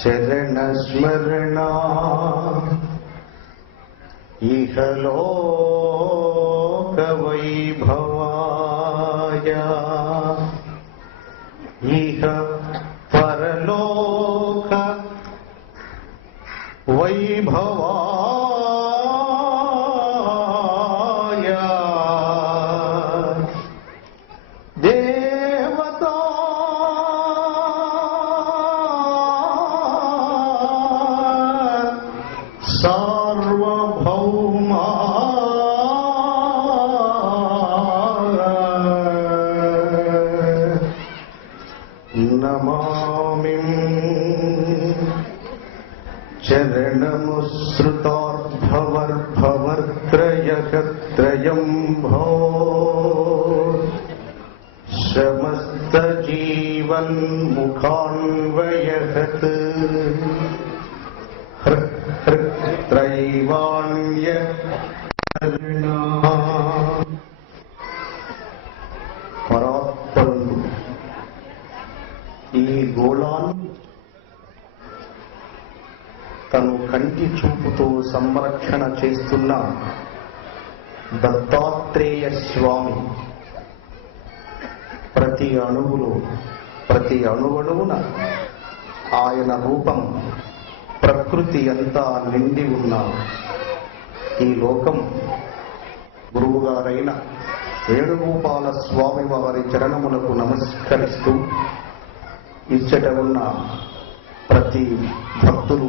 చరణస్మరణ ఇహలోక వైభవాయ ఇహ పరలోక వైభవాయ దేవతా సార్వభౌమా నమామి చరణముశ్రుతార్భవర్భవర్త్రయకత్రయం భో సమస్తజీవన్ముఖాన్వయహత్ త్రైవాణ్య పరాత్పరుడు ఈ గోళాన్ని తను కంటి చూపుతో సంరక్షణ చేస్తున్న దత్తాత్రేయ స్వామి ప్రతి అణువులో ప్రతి అణువణువున ఆయన రూపం ప్రకృతి అంతా నిండి ఉన్న ఈ లోకం గురువుగారైన వేణుగోపాల స్వామి వారి చరణములకు నమస్కరిస్తూ ఇచ్చట ఉన్న ప్రతి భక్తులు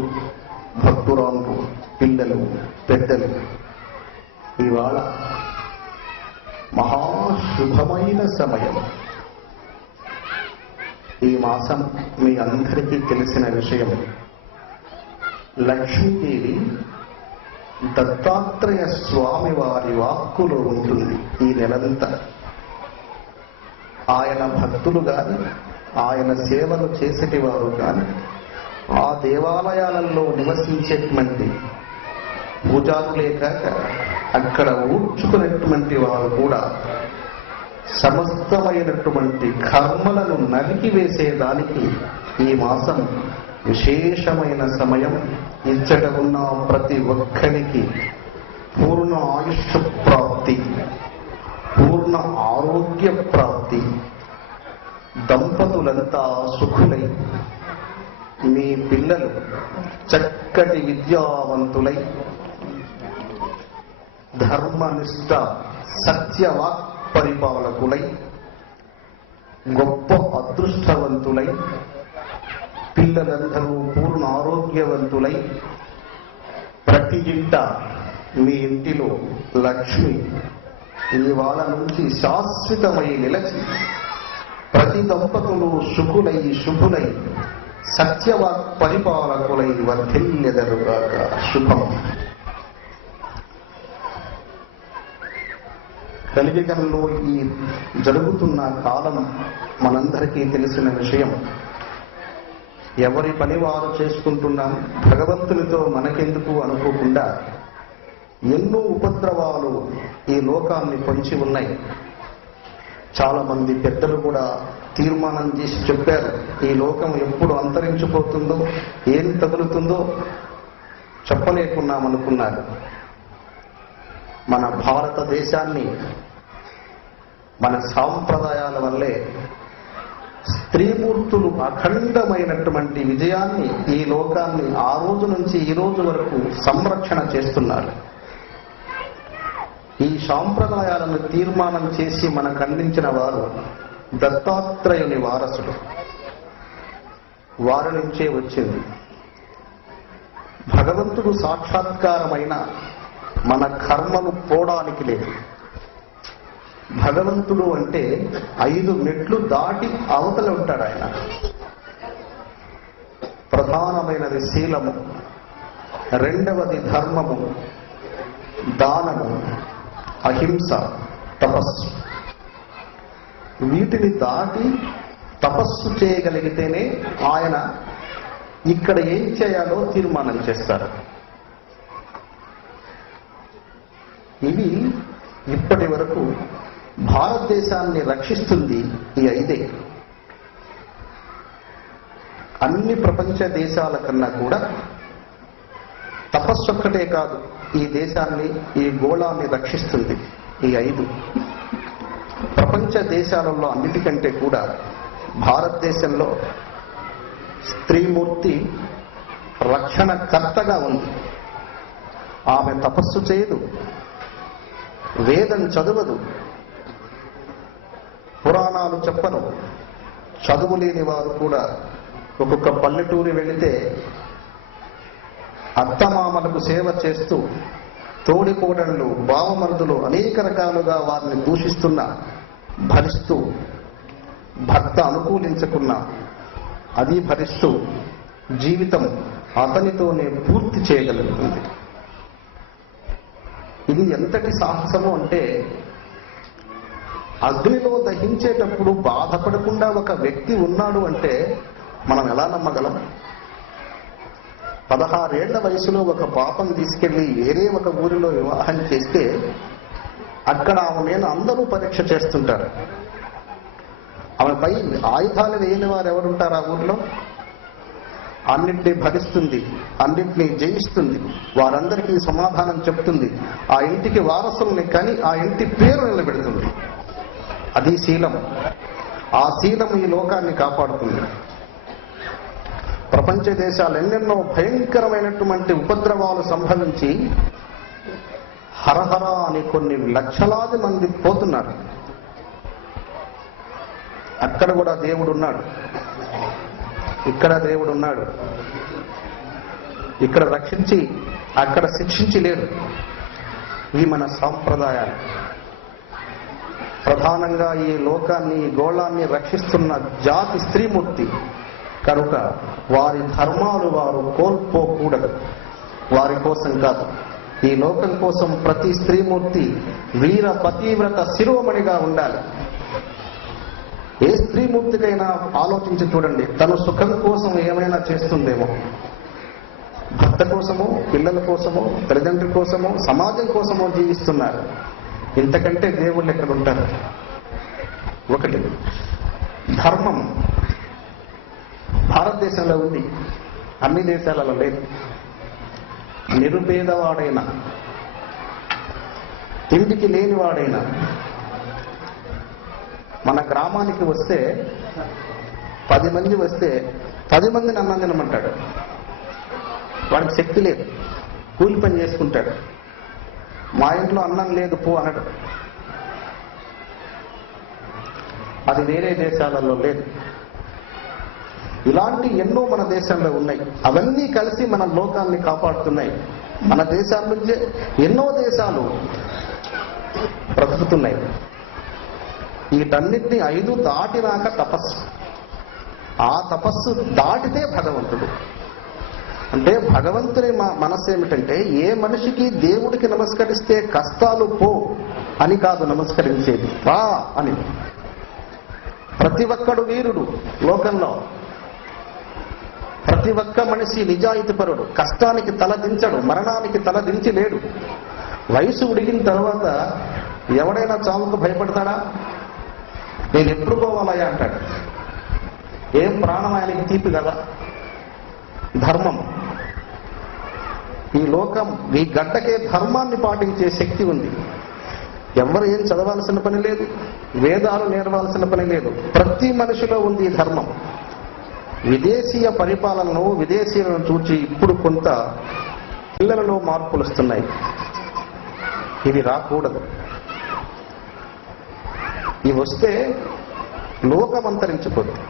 భక్తురాండ్రు పిల్లలు పెద్దలు ఇవాళ మహాశుభమైన సమయం. ఈ మాసం మీ అందరికీ తెలిసిన విషయం. లక్ష్మీదేవి దత్తాత్రేయ స్వామి వారి వాక్కులో ఉంటుంది ఈ నెలంతా. ఆయన భక్తులు గాని ఆయన సేవలు చేసేటి వారు కాని ఆ దేవాలయాలలో నివసించేటువంటి పూజారులే కాక అక్కడ ఊడ్చుకునేటువంటి వారు కూడా సమస్తమైనటువంటి కర్మలను నరికివేసేదానికి ఈ మాసం విశేషమైన సమయం. ఇచ్చట ఉన్న ప్రతి ఒక్కరికి పూర్ణ ఆయుష్ ప్రాప్తి, పూర్ణ ఆరోగ్య ప్రాప్తి, దంపతులంతా సుఖులై మీ పిల్లలు చక్కటి విద్యావంతులై ధర్మనిష్ట సత్యవాక్ పరిపాలకులై గొప్ప అదృష్టవంతులై పిల్లలందరూ పూర్ణ ఆరోగ్యవంతులై ప్రతి ఇంట మీ ఇంటిలో లక్ష్మి ఇవాళ నుంచి శాశ్వతమై నిలచి ప్రతి దంపతులు సుఖులై శుభులై సత్యవాక్ పరిపాలకులై వర్ధిల్లెదరుగాక. శుభం. కలియుగంలో ఈ జరుగుతున్న కాలం మనందరికీ తెలిసిన విషయం. ఎవరి పని వారు చేసుకుంటున్నాం, భగవంతునితో మనకెందుకు అనుకోకుండా ఎన్నో ఉపద్రవాలు ఈ లోకాన్ని పొంచి ఉన్నాయి. చాలా మంది పెద్దలు కూడా తీర్మానం చేసి చెప్పారు, ఈ లోకం ఎప్పుడు అంతరించిపోతుందో ఏం తగులుతుందో చెప్పలేకున్నామనుకున్నారు. మన భారతదేశాన్ని మన సాంప్రదాయాల వల్లే స్త్రీమూర్తులు అఖండమైనటువంటి విజయాన్ని ఈ లోకాన్ని ఆ రోజు నుంచి ఈ రోజు వరకు సంరక్షణ చేస్తున్నారు. ఈ సాంప్రదాయాలను తీర్మానం చేసి మనకు అందించిన వారు దత్తాత్రేయుని వారసుడు. వారి నుంచే వచ్చింది. భగవంతుడు సాక్షాత్కారమైన మన కర్మలు పోవడానికి లేదు. భగవంతుడు అంటే 5 మెట్లు దాటి అవతల ఉంటాడు ఆయన. ప్రధానమైనది శీలము, రెండవది ధర్మము, దానము, అహింస, తపస్సు. వీటిని దాటి తపస్సు చేయగలిగితేనే ఆయన ఇక్కడ ఏం చేయాలో తీర్మానం చేస్తారు. ఇవి ఇప్పటి వరకు భారతదేశాన్ని రక్షిస్తుంది ఈ 5. అన్ని ప్రపంచ దేశాల కన్నా కూడా తపస్సొక్కటే కాదు ఈ దేశాన్ని, ఈ గోళాన్ని రక్షిస్తుంది ఈ 5. ప్రపంచ దేశాలలో అన్నిటికంటే కూడా భారతదేశంలో స్త్రీమూర్తి రక్షణకర్తగా ఉంది. ఆమె తపస్సు చేయదు, వేదం చదవదు, పురాణాలు చెప్పను. చదువు లేని వారు కూడా ఒక్కొక్క పల్లెటూరి వెళితే అత్తమామలకు సేవ చేస్తూ, తోడికోడళ్ళు, బావమరుదులు అనేక రకాలుగా వారిని దూషిస్తున్నా భరిస్తూ, భర్త అనుకూలించకున్నా అది భరిస్తూ జీవితం అతనితోనే పూర్తి చేయగలుగుతుంది. ఇది ఎంతటి సాహసము అంటే, అగ్నిలో దహించేటప్పుడు బాధపడకుండా ఒక వ్యక్తి ఉన్నాడు అంటే మనం ఎలా నమ్మగలం? 16 ఏళ్ల వయసులో ఒక పాపను తీసుకెళ్లి వేరే ఒక ఊరిలో వివాహం చేస్తే అక్కడ ఆమె మీద అందరూ పరీక్ష చేస్తుంటారు. ఆమెపై ఆయుధాలు వేయని వారు ఎవరుంటారు ఆ ఊరిలో? అన్నింటినీ భరిస్తుంది, అన్నింటినీ జయిస్తుంది, వారందరికీ సమాధానం చెప్తుంది, ఆ ఇంటికి వారసుల్ని కానీ ఆ ఇంటి పేరు నిలబెడుతుంది. అది శీలం. ఆ శీలం ఈ లోకాన్ని కాపాడుతుంది. ప్రపంచ దేశాలు ఎన్నెన్నో భయంకరమైనటువంటి ఉపద్రవాలు సంభవించి హరహర అని కొన్ని లక్షలాది మంది పోతున్నారు. అక్కడ కూడా దేవుడు ఉన్నాడు, ఇక్కడ దేవుడు ఉన్నాడు. ఇక్కడ రక్షించి అక్కడ శిక్షించి లేడు. ఇవి మన సాంప్రదాయాలు. ప్రధానంగా ఈ లోకాన్ని, ఈ గోళాన్ని రక్షిస్తున్న జాతి స్త్రీమూర్తి కనుక వారి ధర్మాలు వారు కోల్పోకూడదు. వారి కోసం కాదు, ఈ లోకం కోసం ప్రతి స్త్రీమూర్తి వీర పతివ్రత శిరోమణిగా ఉండాలి. ఏ స్త్రీమూర్తికైనా ఆలోచించి చూడండి, తన సుఖం కోసం ఏమైనా చేస్తుందేమో. భర్త కోసమో, పిల్లల కోసమో, తల్లిదండ్రుల కోసమో, సమాజం కోసమో జీవిస్తున్నారు. ఇంతకంటే దేవుళ్ళు ఎక్కడుంటారు? ఒకటి ధర్మం భారతదేశంలో ఉంది, అన్ని దేశాలలో లేదు. నిరుపేదవాడైనా, తిండికి లేనివాడైనా మన గ్రామానికి వస్తే 10 మంది వస్తే 10 మందిని అన్నం తినమంటాడు. వాడికి శక్తి లేదు, కూలి పని చేసుకుంటాడు. మా ఇంట్లో అన్నం లేదు పో అనడు. అది వేరే దేశాలలో లేదు. ఇలాంటి ఎన్నో మన దేశంలో ఉన్నాయి. అవన్నీ కలిసి మన లోకాన్ని కాపాడుతున్నాయి. మన దేశాల నుంచే ఎన్నో దేశాలు బ్రతుకుతున్నాయి. వీటన్నిటిని 5 దాటినాక తపస్సు. ఆ తపస్సు దాటితే భగవంతుడు. అంటే భగవంతుని మనస్సు ఏమిటంటే, ఏ మనిషికి దేవుడికి నమస్కరిస్తే కష్టాలు పో అని కాదు నమస్కరించేది, రా అని. ప్రతి ఒక్కడు వీరుడు లోకంలో. ప్రతి ఒక్క మనిషి నిజాయితీపరుడు. కష్టానికి తల దించడు, మరణానికి తల దించి లేడు. వయసు ఉడిగిన తర్వాత ఎవడైనా చావుకు భయపడతాడా? నేను ఎప్పుడు పోవాలయ్యా అంటాడు. ఏం ప్రాణం ఆయనకి తీపి కదా. ధర్మం. ఈ లోకం, ఈ గడ్డకే ధర్మాన్ని పాటించే శక్తి ఉంది. ఎవరు ఏం చదవాల్సిన పని లేదు, వేదాలు నేర్వాల్సిన పని లేదు. ప్రతి మనిషిలో ఉంది ఈ ధర్మం. విదేశీయ పరిపాలనను, విదేశీయులను చూచి ఇప్పుడు కొంత పిల్లలలో మార్పులు వస్తున్నాయి. ఇది రాకూడదు. ఇవి వస్తే లోకం అంతరించిపోతుంది.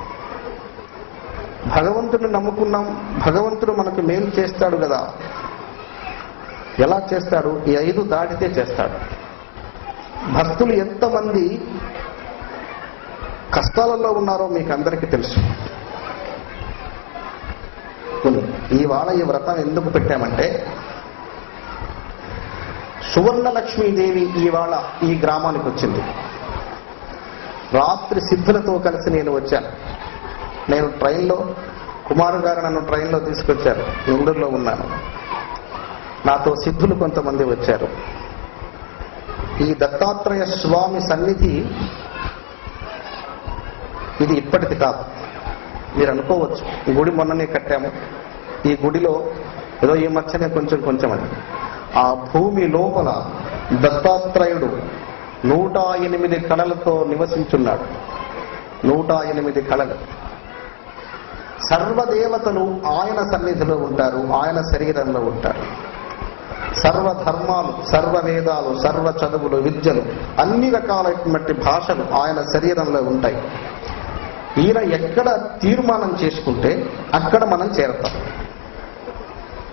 భగవంతుడిని నమ్ముకున్నాం, భగవంతుడు మనకు మేలు చేస్తాడు కదా. ఎలా చేస్తాడు? ఈ 5 దాటితే చేస్తాడు. భక్తులు ఎంతమంది కష్టాలలో ఉన్నారో మీకు అందరికీ తెలుసు. ఇవాళ ఈ వ్రతం ఎందుకు పెట్టామంటే, సువర్ణలక్ష్మీదేవి ఇవాళ ఈ గ్రామానికి వచ్చింది. రాత్రి సిద్ధులతో కలిసి నేను వచ్చాను. నేను ట్రైన్లో, కుమారు గారు నన్ను ట్రైన్లో తీసుకొచ్చారు. నెల్లూరులో ఉన్నాను. నాతో సిద్ధులు కొంతమంది వచ్చారు. ఈ దత్తాత్రేయ స్వామి సన్నిధి ఇది ఇప్పటిది కాదు. మీరు అనుకోవచ్చు, ఈ గుడి మొన్ననే కట్టాము, ఈ గుడిలో ఏదో ఈ మధ్యనే కొంచెం అని. ఆ భూమి లోపల దత్తాత్రేయుడు 108 కళలతో నివసించున్నాడు. 108 కళలు. సర్వదేవతలు ఆయన సన్నిధిలో ఉంటారు, ఆయన శరీరంలో ఉంటారు. సర్వధర్మాలు, సర్వవేదాలు, సర్వ చదువులు, విద్యలు, అన్ని రకాలైనటువంటి భాషలు ఆయన శరీరంలో ఉంటాయి. ఈయన ఎక్కడ తీర్మానం చేసుకుంటే అక్కడ మనం చేరతాం.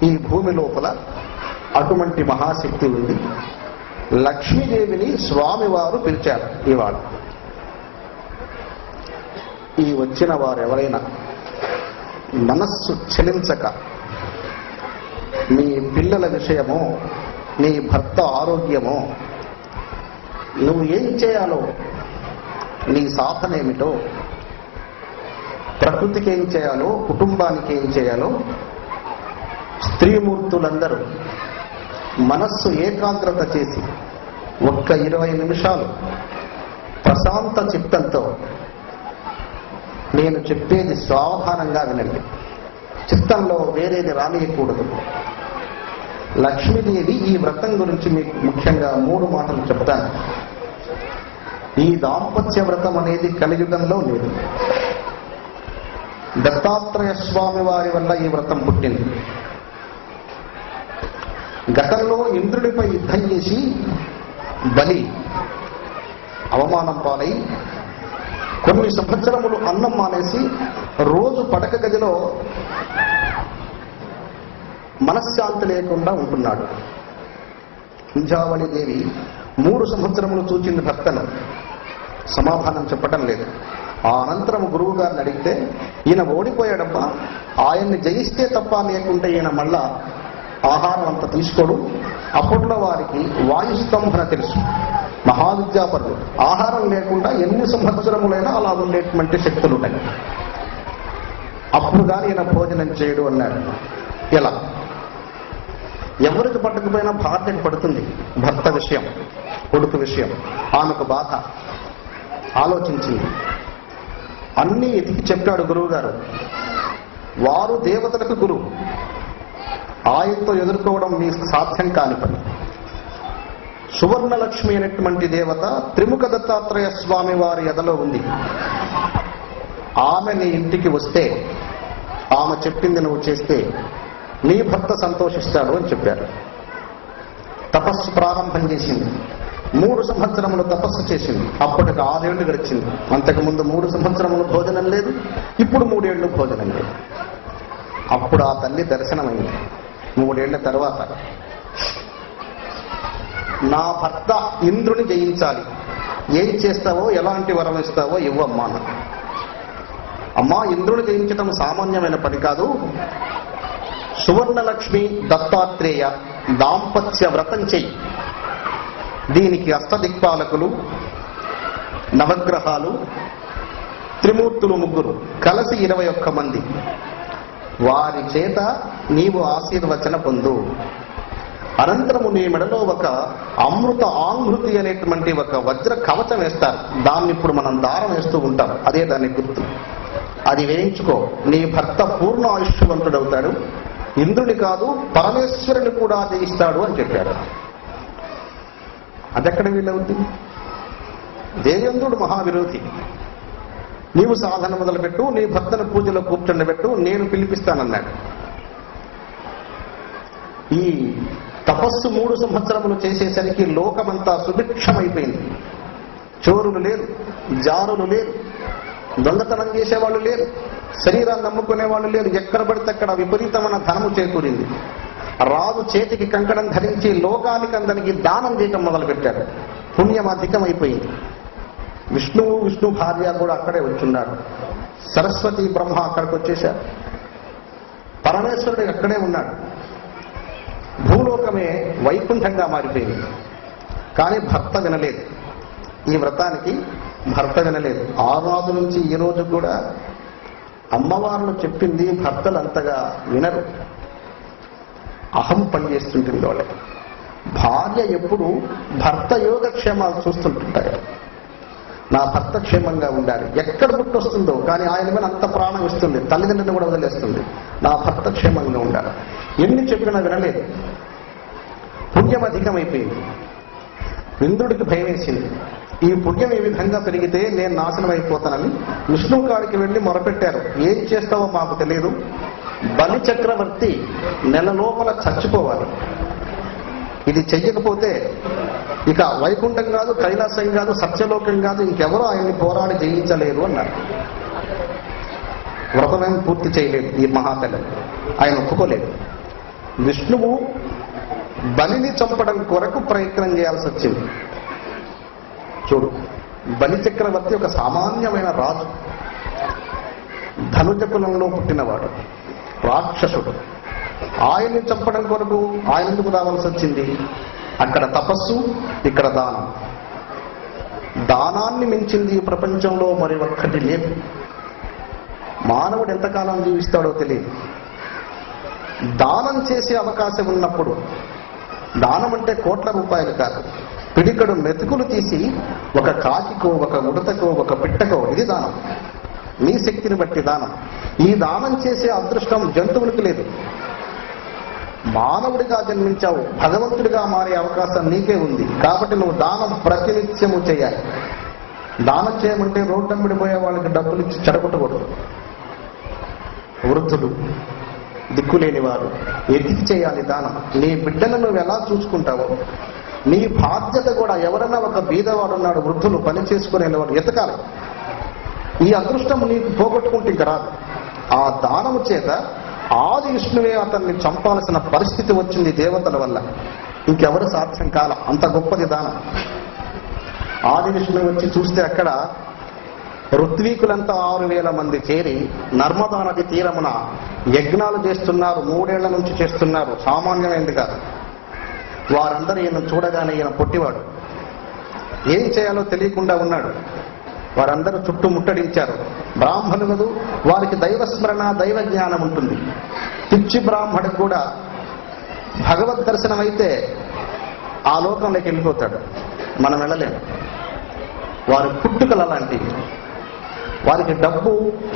ఈ భూమి లోపల అటువంటి మహాశక్తి ఉంది. లక్ష్మీదేవిని స్వామివారు పిలిచారు. ఇవాళ ఈ వచ్చిన వారు ఎవరైనా మనస్సు చలించక, నీ పిల్లల విషయమో, నీ భర్త ఆరోగ్యమో, నువ్వు ఏం చేయాలో, నీ సాధన ఏమిటో, ప్రకృతికి ఏం చేయాలో, కుటుంబానికి ఏం చేయాలో, స్త్రీమూర్తులందరూ మనస్సు ఏకాగ్రత చేసి ఒక్క 20 నిమిషాలు ప్రశాంత చిత్తంతో నేను చెప్పేది సావధానంగా వినండి. చిత్తంలో వేరేది రానియకూడదు. లక్ష్మీదేవి ఈ వ్రతం గురించి మీకు ముఖ్యంగా 3 మాటలు చెప్తాను. ఈ దాంపత్య వ్రతం అనేది కలియుగంలో లేదు. దత్తాత్రేయ స్వామి వారి వల్ల ఈ వ్రతం పుట్టింది. గతంలో ఇంద్రుడిపై యుద్ధం చేసి బలి అవమానం పాలై కొన్ని సంవత్సరములు అన్నం మానేసి రోజు పడక గదిలో మనశ్శాంతి లేకుండా ఉంటున్నాడు. కుంజావళి దేవి 3 సంవత్సరములు చూచింది భర్తను, సమాధానం చెప్పటం లేదు. ఆ అనంతరం గురువు గారిని అడిగితే, ఈయన ఓడిపోయాడమ్మా, ఆయన్ని జయిస్తే తప్ప లేకుంటే ఈయన మళ్ళా ఆహారం అంత తీసుకోడు. అప్పట్లో వారికి వాయుస్తంభన తెలుసు, మహావిద్యాపరులు. ఆహారం లేకుండా ఎన్ని సంవత్సరములైనా అలా ఉండేటువంటి శక్తులు ఉన్నాయి. అప్పుడు కానీ ఈయన భోజనం చేయడు అన్నాడు. ఎలా? ఎవరికి పట్టకపోయినా భార్యకు పడుతుంది. భర్త విషయం, కొడుకు విషయం, ఆమెకు బాధ. ఆలోచించింది, అన్నీ ఎతికి చెప్పాడు గురువు గారు. వారు దేవతలకు గురువు, ఆయనతో ఎదుర్కోవడం మీ సాధ్యం కాని పని. సువర్ణలక్ష్మి అనేటువంటి దేవత త్రిముఖ దత్తాత్రేయ స్వామి వారి ఎదలో ఉంది. ఆమె నీ ఇంటికి వస్తే, ఆమె చెప్పింది నువ్వు చేస్తే నీ భర్త సంతోషిస్తాడు అని చెప్పారు. తపస్సు ప్రారంభం చేసింది. 3 సంవత్సరములు తపస్సు చేసింది. అప్పటికి 6 ఏళ్లు గడిచింది. అంతకుముందు 3 సంవత్సరములు భోజనం లేదు, ఇప్పుడు 3 ఏళ్లు భోజనం లేదు. అప్పుడు ఆ తల్లి దర్శనమైంది. 3 ఏళ్ల తర్వాత, నా భర్త ఇంద్రుని జయించాలి, ఏం చేస్తావో, ఎలాంటి వరం ఇస్తావో ఇవ్వమ్మా. అమ్మా, ఇంద్రుని జయించడం సామాన్యమైన పని కాదు. సువర్ణలక్ష్మి దత్తాత్రేయ దాంపత్య వ్రతం చెయ్యి. దీనికి అష్టదిక్పాలకులు, నవగ్రహాలు, త్రిమూర్తులు 3 కలిసి 21 మంది. వారి చేత నీవు ఆశీర్వచన పొందు. అనంతరము నీ మెడలో ఒక అమృత ఆంహృతి అనేటువంటి ఒక వజ్ర కవచం వేస్తారు. దాన్ని ఇప్పుడు మనం దారం వేస్తూ ఉంటాం, అదే దాని గుర్తు. అది వేయించుకో, నీ భర్త పూర్ణ ఆయుష్యవంతుడవుతాడు. ఇంద్రుని కాదు, పరమేశ్వరుని కూడా జయిస్తాడు అని చెప్పారు. అదెక్కడ వీలవుతుంది? దేవేంద్రుడు మహావిరోధి. నీవు సాధన మొదలుపెట్టు, నీ భర్తను పూజలో కూర్చుండబెట్టు, నేను పిలిపిస్తానన్నాడు. ఈ తపస్సు 3 సంవత్సరములు చేసేసరికి లోకమంతా సుభిక్షమైపోయింది. చోరులు లేరు, జారులు లేరు, దొంగతనం చేసేవాళ్ళు లేరు, శరీరాన్ని నమ్ముకునే వాళ్ళు లేరు. ఎక్కడ పడితే అక్కడ విపరీతమైన ధనము చేకూరింది. రాజు చేతికి కంకణం ధరించి లోకానికి అందరికి దానం చేయటం మొదలుపెట్టారు. పుణ్యం అధికమైపోయింది. విష్ణు భార్య కూడా అక్కడే వచ్చున్నాడు. సరస్వతి బ్రహ్మ అక్కడికి వచ్చేశారు. పరమేశ్వరుడు అక్కడే ఉన్నాడు. భూలోకమే వైకుంఠంగా మారిపోయింది. కానీ భర్త వినలేదు. ఈ వ్రతానికి భర్త వినలేదు. ఆ రోజు నుంచి ఈ రోజు కూడా అమ్మవార్లు చెప్పింది భర్తలు అంతగా వినరు. అహం పనిచేస్తుంటుంది వాళ్ళకి. భార్య ఎప్పుడు భర్త యోగక్షేమాలు చూస్తుంటుంటారు. నా భర్త క్షేమంగా ఉండాలి, ఎక్కడ పుట్టొస్తుందో కానీ ఆయన మీద అంత ప్రాణం ఇస్తుంది, తల్లిదండ్రులను కూడా వదిలేస్తుంది. నా భర్త క్షేమంగా ఉండాలి. ఎన్ని చెప్పినా వినలేదు. పుణ్యం అధికమైపోయింది. ఇంద్రుడికి భయం వేసింది. ఈ పుణ్యం ఈ విధంగా పెరిగితే నేను నాశనం అయిపోతానని విష్ణువు కాడికి వెళ్ళి మొరపెట్టారు. ఏం చేస్తావో మాకు తెలియదు, బలి చక్రవర్తి నెల లోపల చచ్చిపోవాలి. ఇది చెయ్యకపోతే ఇక వైకుంఠం కాదు, కైలాసం కాదు, సత్యలోకం కాదు, ఇంకెవరో ఆయన్ని పోరాడి జయించలేరు అన్నారు. వ్రతమేం పూర్తి చేయలేదు ఈ మహాతల్లి, ఆయన ఒప్పుకోలేదు. విష్ణువు బలిని చంపడం కొరకు ప్రయత్నం చేయాల్సి వచ్చింది. చూడు, బలి చక్రవర్తి ఒక సామాన్యమైన రాజు, ధనుజ కులంలో పుట్టినవాడు, రాక్షసుడు. ఆయన్ని చంపడం కొరకు ఆయన ఎందుకు రావాల్సి వచ్చింది? అక్కడ తపస్సు, ఇక్కడ దానం. దానాన్ని మించింది ఈ ప్రపంచంలో మరి ఒక్కటి లేదు. మానవుడు ఎంతకాలం జీవిస్తాడో తెలియదు. దానం చేసే అవకాశం ఉన్నప్పుడు, దానం అంటే కోట్ల రూపాయలు కాదు, పిడికడు మెతుకులు తీసి ఒక కాకికో, ఒక ఉడతకో, ఒక పిట్టకో, ఇది దానం. నీ శక్తిని బట్టి దానం. ఈ దానం చేసే అదృష్టం జంతువులకు లేదు. మానవుడిగా జన్మించావు, భగవంతుడిగా మారే అవకాశం నీకే ఉంది. కాబట్టి నువ్వు దానం ప్రతినిత్యము చేయాలి. దానం చేయమంటే రోడ్డమ్మిడిపోయే వాళ్ళకి డబ్బులు ఇచ్చి చెడగొట్టకూడదు. వృద్ధులు, దిక్కులేని వారు, ఎతికి చేయాలి దానం. నీ బిడ్డలను నువ్వు ఎలా చూసుకుంటావో నీ బాధ్యత కూడా. ఎవరైనా ఒక బీదవాడు ఉన్నాడు, వృద్ధులు పని చేసుకునేవాడు, ఎతకాలి. ఈ అదృష్టం నీకు పోగొట్టుకుంటే ఇంక రాదు. ఆ దానము చేత ఆది విష్ణువే అతన్ని చంపాల్సిన పరిస్థితి వచ్చింది దేవతల వల్ల. ఇంకెవరు సాధ్యం కాల, అంత గొప్పది దానం. ఆది విష్ణువు వచ్చి చూస్తే అక్కడ ఋత్వీకులంతా 6,000 మంది చేరి నర్మదా నది తీరమున యజ్ఞాలు చేస్తున్నారు. 3 ఏళ్ల నుంచి చేస్తున్నారు. సామాన్యమైంది కాదు. వారందరూ ఈయన చూడగానే, ఈయన పొట్టివాడు, ఏం చేయాలో తెలియకుండా ఉన్నాడు. వారందరూ చుట్టూ ముట్టడించారు. బ్రాహ్మణులు, వారికి దైవస్మరణ, దైవ జ్ఞానం ఉంటుంది. పిచ్చి బ్రాహ్మణుడు కూడా భగవద్ దర్శనం అయితే ఆ లోకంలోకి వెళ్ళిపోతాడు. మనం వెళ్ళలేము. వారి పుట్టుకలు అలాంటివి. వారికి డబ్బు,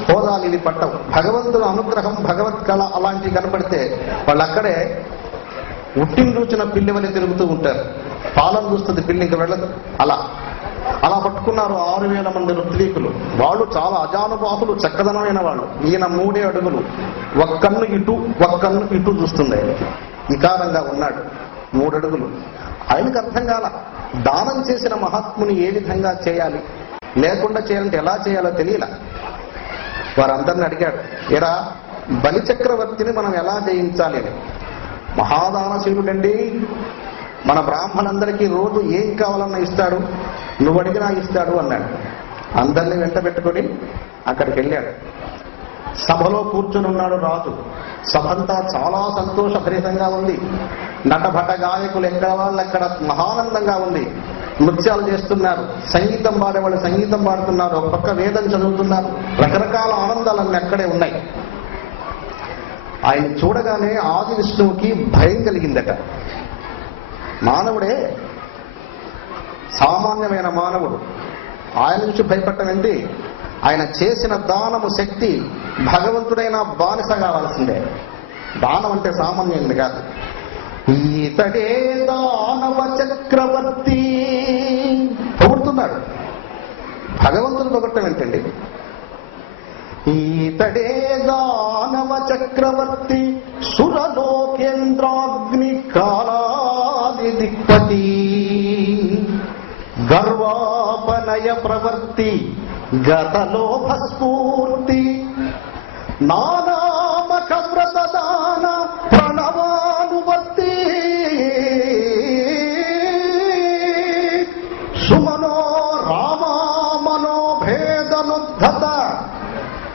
హోదాలు ఇవి పట్టవు. భగవంతుల అనుగ్రహం, భగవత్ కళ అలాంటివి కనపడితే వాళ్ళు అక్కడే ఉట్టిని చూచిన పిల్లి వల్ల తిరుగుతూ ఉంటారు. పాలన చూస్తుంది పిల్లి, ఇంక వెళ్ళదు. అలా పట్టుకున్నారు 6,000 మంది ఋత్వీకులు. వాళ్ళు చాలా అజానుబాహులు, చక్కదనమైన వాళ్ళు. ఈయన 3 అడుగులు, ఒక్కన్ను ఇటు ఒక్కన్ను ఇటు చూస్తుంది. ఆయన వికారంగా ఉన్నాడు, 3 అడుగులు. ఆయనకు అర్థం కాల దానం చేసిన మహాత్ముని ఏ విధంగా చేయాలి, లేకుండా చేయాలంటే ఎలా చేయాలో తెలియలా. వారందరిని అడిగాడు, ఎరా బలి చక్రవర్తిని మనం ఎలా జయించాలి అని. మహాదానశీలుడండి, మన బ్రాహ్మణులందరికీ రోజు ఏం కావాలన్నా ఇస్తాడు, నువ్వు అడిగినా ఇస్తాడు అన్నాడు. అందరినీ వెంట పెట్టుకొని అక్కడికి వెళ్ళాడు. సభలో కూర్చుని ఉన్నాడు రాజు. సభంతా చాలా సంతోషభరితంగా ఉంది. నటభట గాయకులు ఎక్కడ వాళ్ళు అక్కడ మహానందంగా ఉంది. నృత్యాలు చేస్తున్నారు, సంగీతం పాడేవాళ్ళు సంగీతం పాడుతున్నారు, ఒక పక్క వేదం చదువుతున్నారు. రకరకాల ఆనందాలన్నీ అక్కడే ఉన్నాయి. ఆయన చూడగానే ఆది విష్ణువుకి భయం కలిగిందట. మానవుడే, సామాన్యమైన మానవుడు, ఆయన నుంచి భయపడటమేంటి? ఆయన చేసిన దానము శక్తి భగవంతుడైన బానిస కావాల్సిందే. దానం అంటే సామాన్యంది కాదు. ఈతడే దానవ చక్రవర్తి పొగుడుతున్నాడు. భగవంతుడు పొగట్టం ఏంటండి? ఈతడే దానవ చక్రవర్తి సురలోకేంద్రాగ్ని కాలాది దిక్పతి గర్వాపనయ ప్రవర్తి గతలోభస్ఫూర్తి నానామక వ్రతదాన ప్రణవానువర్తి సుమనో రామామనోభేదనుద్ధత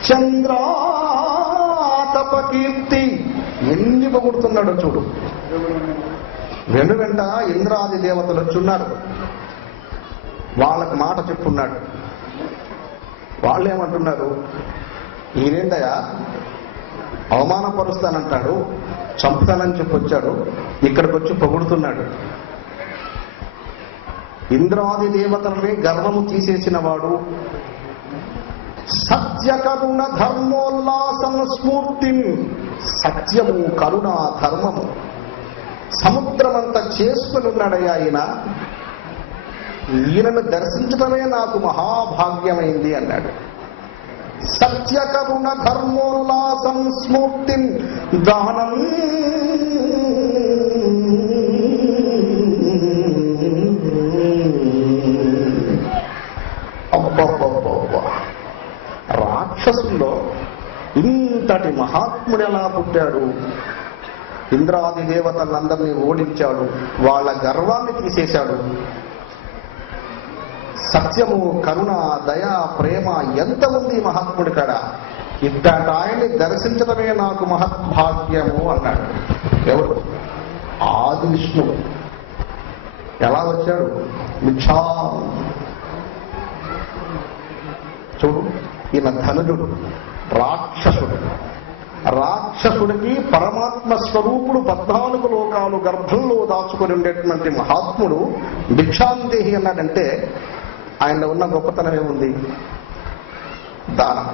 చంద్రాతపకీర్తి. ఎన్ని పొగుడుతున్నాడో చూడు. వెనువెంట ఇంద్రాది దేవతలు వచ్చున్నారు. వాళ్ళకి మాట చెప్పున్నాడు. వాళ్ళు ఏమంటున్నారు? ఈయనేందయా అవమానపరుస్తానంటాడు, చంపుతానని చెప్పి వచ్చాడు, ఇక్కడికి వచ్చి పొగుడుతున్నాడు. ఇంద్రాది దేవతలని గర్వము తీసేసిన వాడు, సత్య కరుణ ధర్మోల్లాసం స్ఫూర్తి, సత్యము కరుణ ధర్మము సముద్రమంతా చేసుకుని ఉన్నాడయ్యా ఆయన. ఈయనను దర్శించడమే నాకు మహాభాగ్యమైంది అన్నాడు. సత్య కరుణ ధర్మోల్లాసం స్ఫూర్తి దానం రాక్షసుల్లో ఇంతటి మహాత్ముడు ఎలా పుట్టాడు? ఇంద్రాది దేవతలందరినీ ఓడించాడు, వాళ్ళ గర్వాన్ని తీసేశాడు. సత్యము కరుణ దయ ప్రేమ ఎంత ఉంది మహాత్ముడి కాడ. ఇట్లాంటి ఆయన్ని దర్శించడమే నాకు మహద్భాగ్యము అన్నాడు. ఎవరు? ఆది విష్ణువు. ఎలా వచ్చాడు? మిథ్యా. చూడు, ఈయన ధనుజుడు, రాక్షసుడు. రాక్షసుడికి పరమాత్మ స్వరూపుడు 14 లోకాలు గర్భంలో దాచుకొని ఉండేటువంటి మహాత్ముడు భిక్షాందేహి అన్నాడంటే ఆయనలో ఉన్న గొప్పతనం ఏముంది? దానం.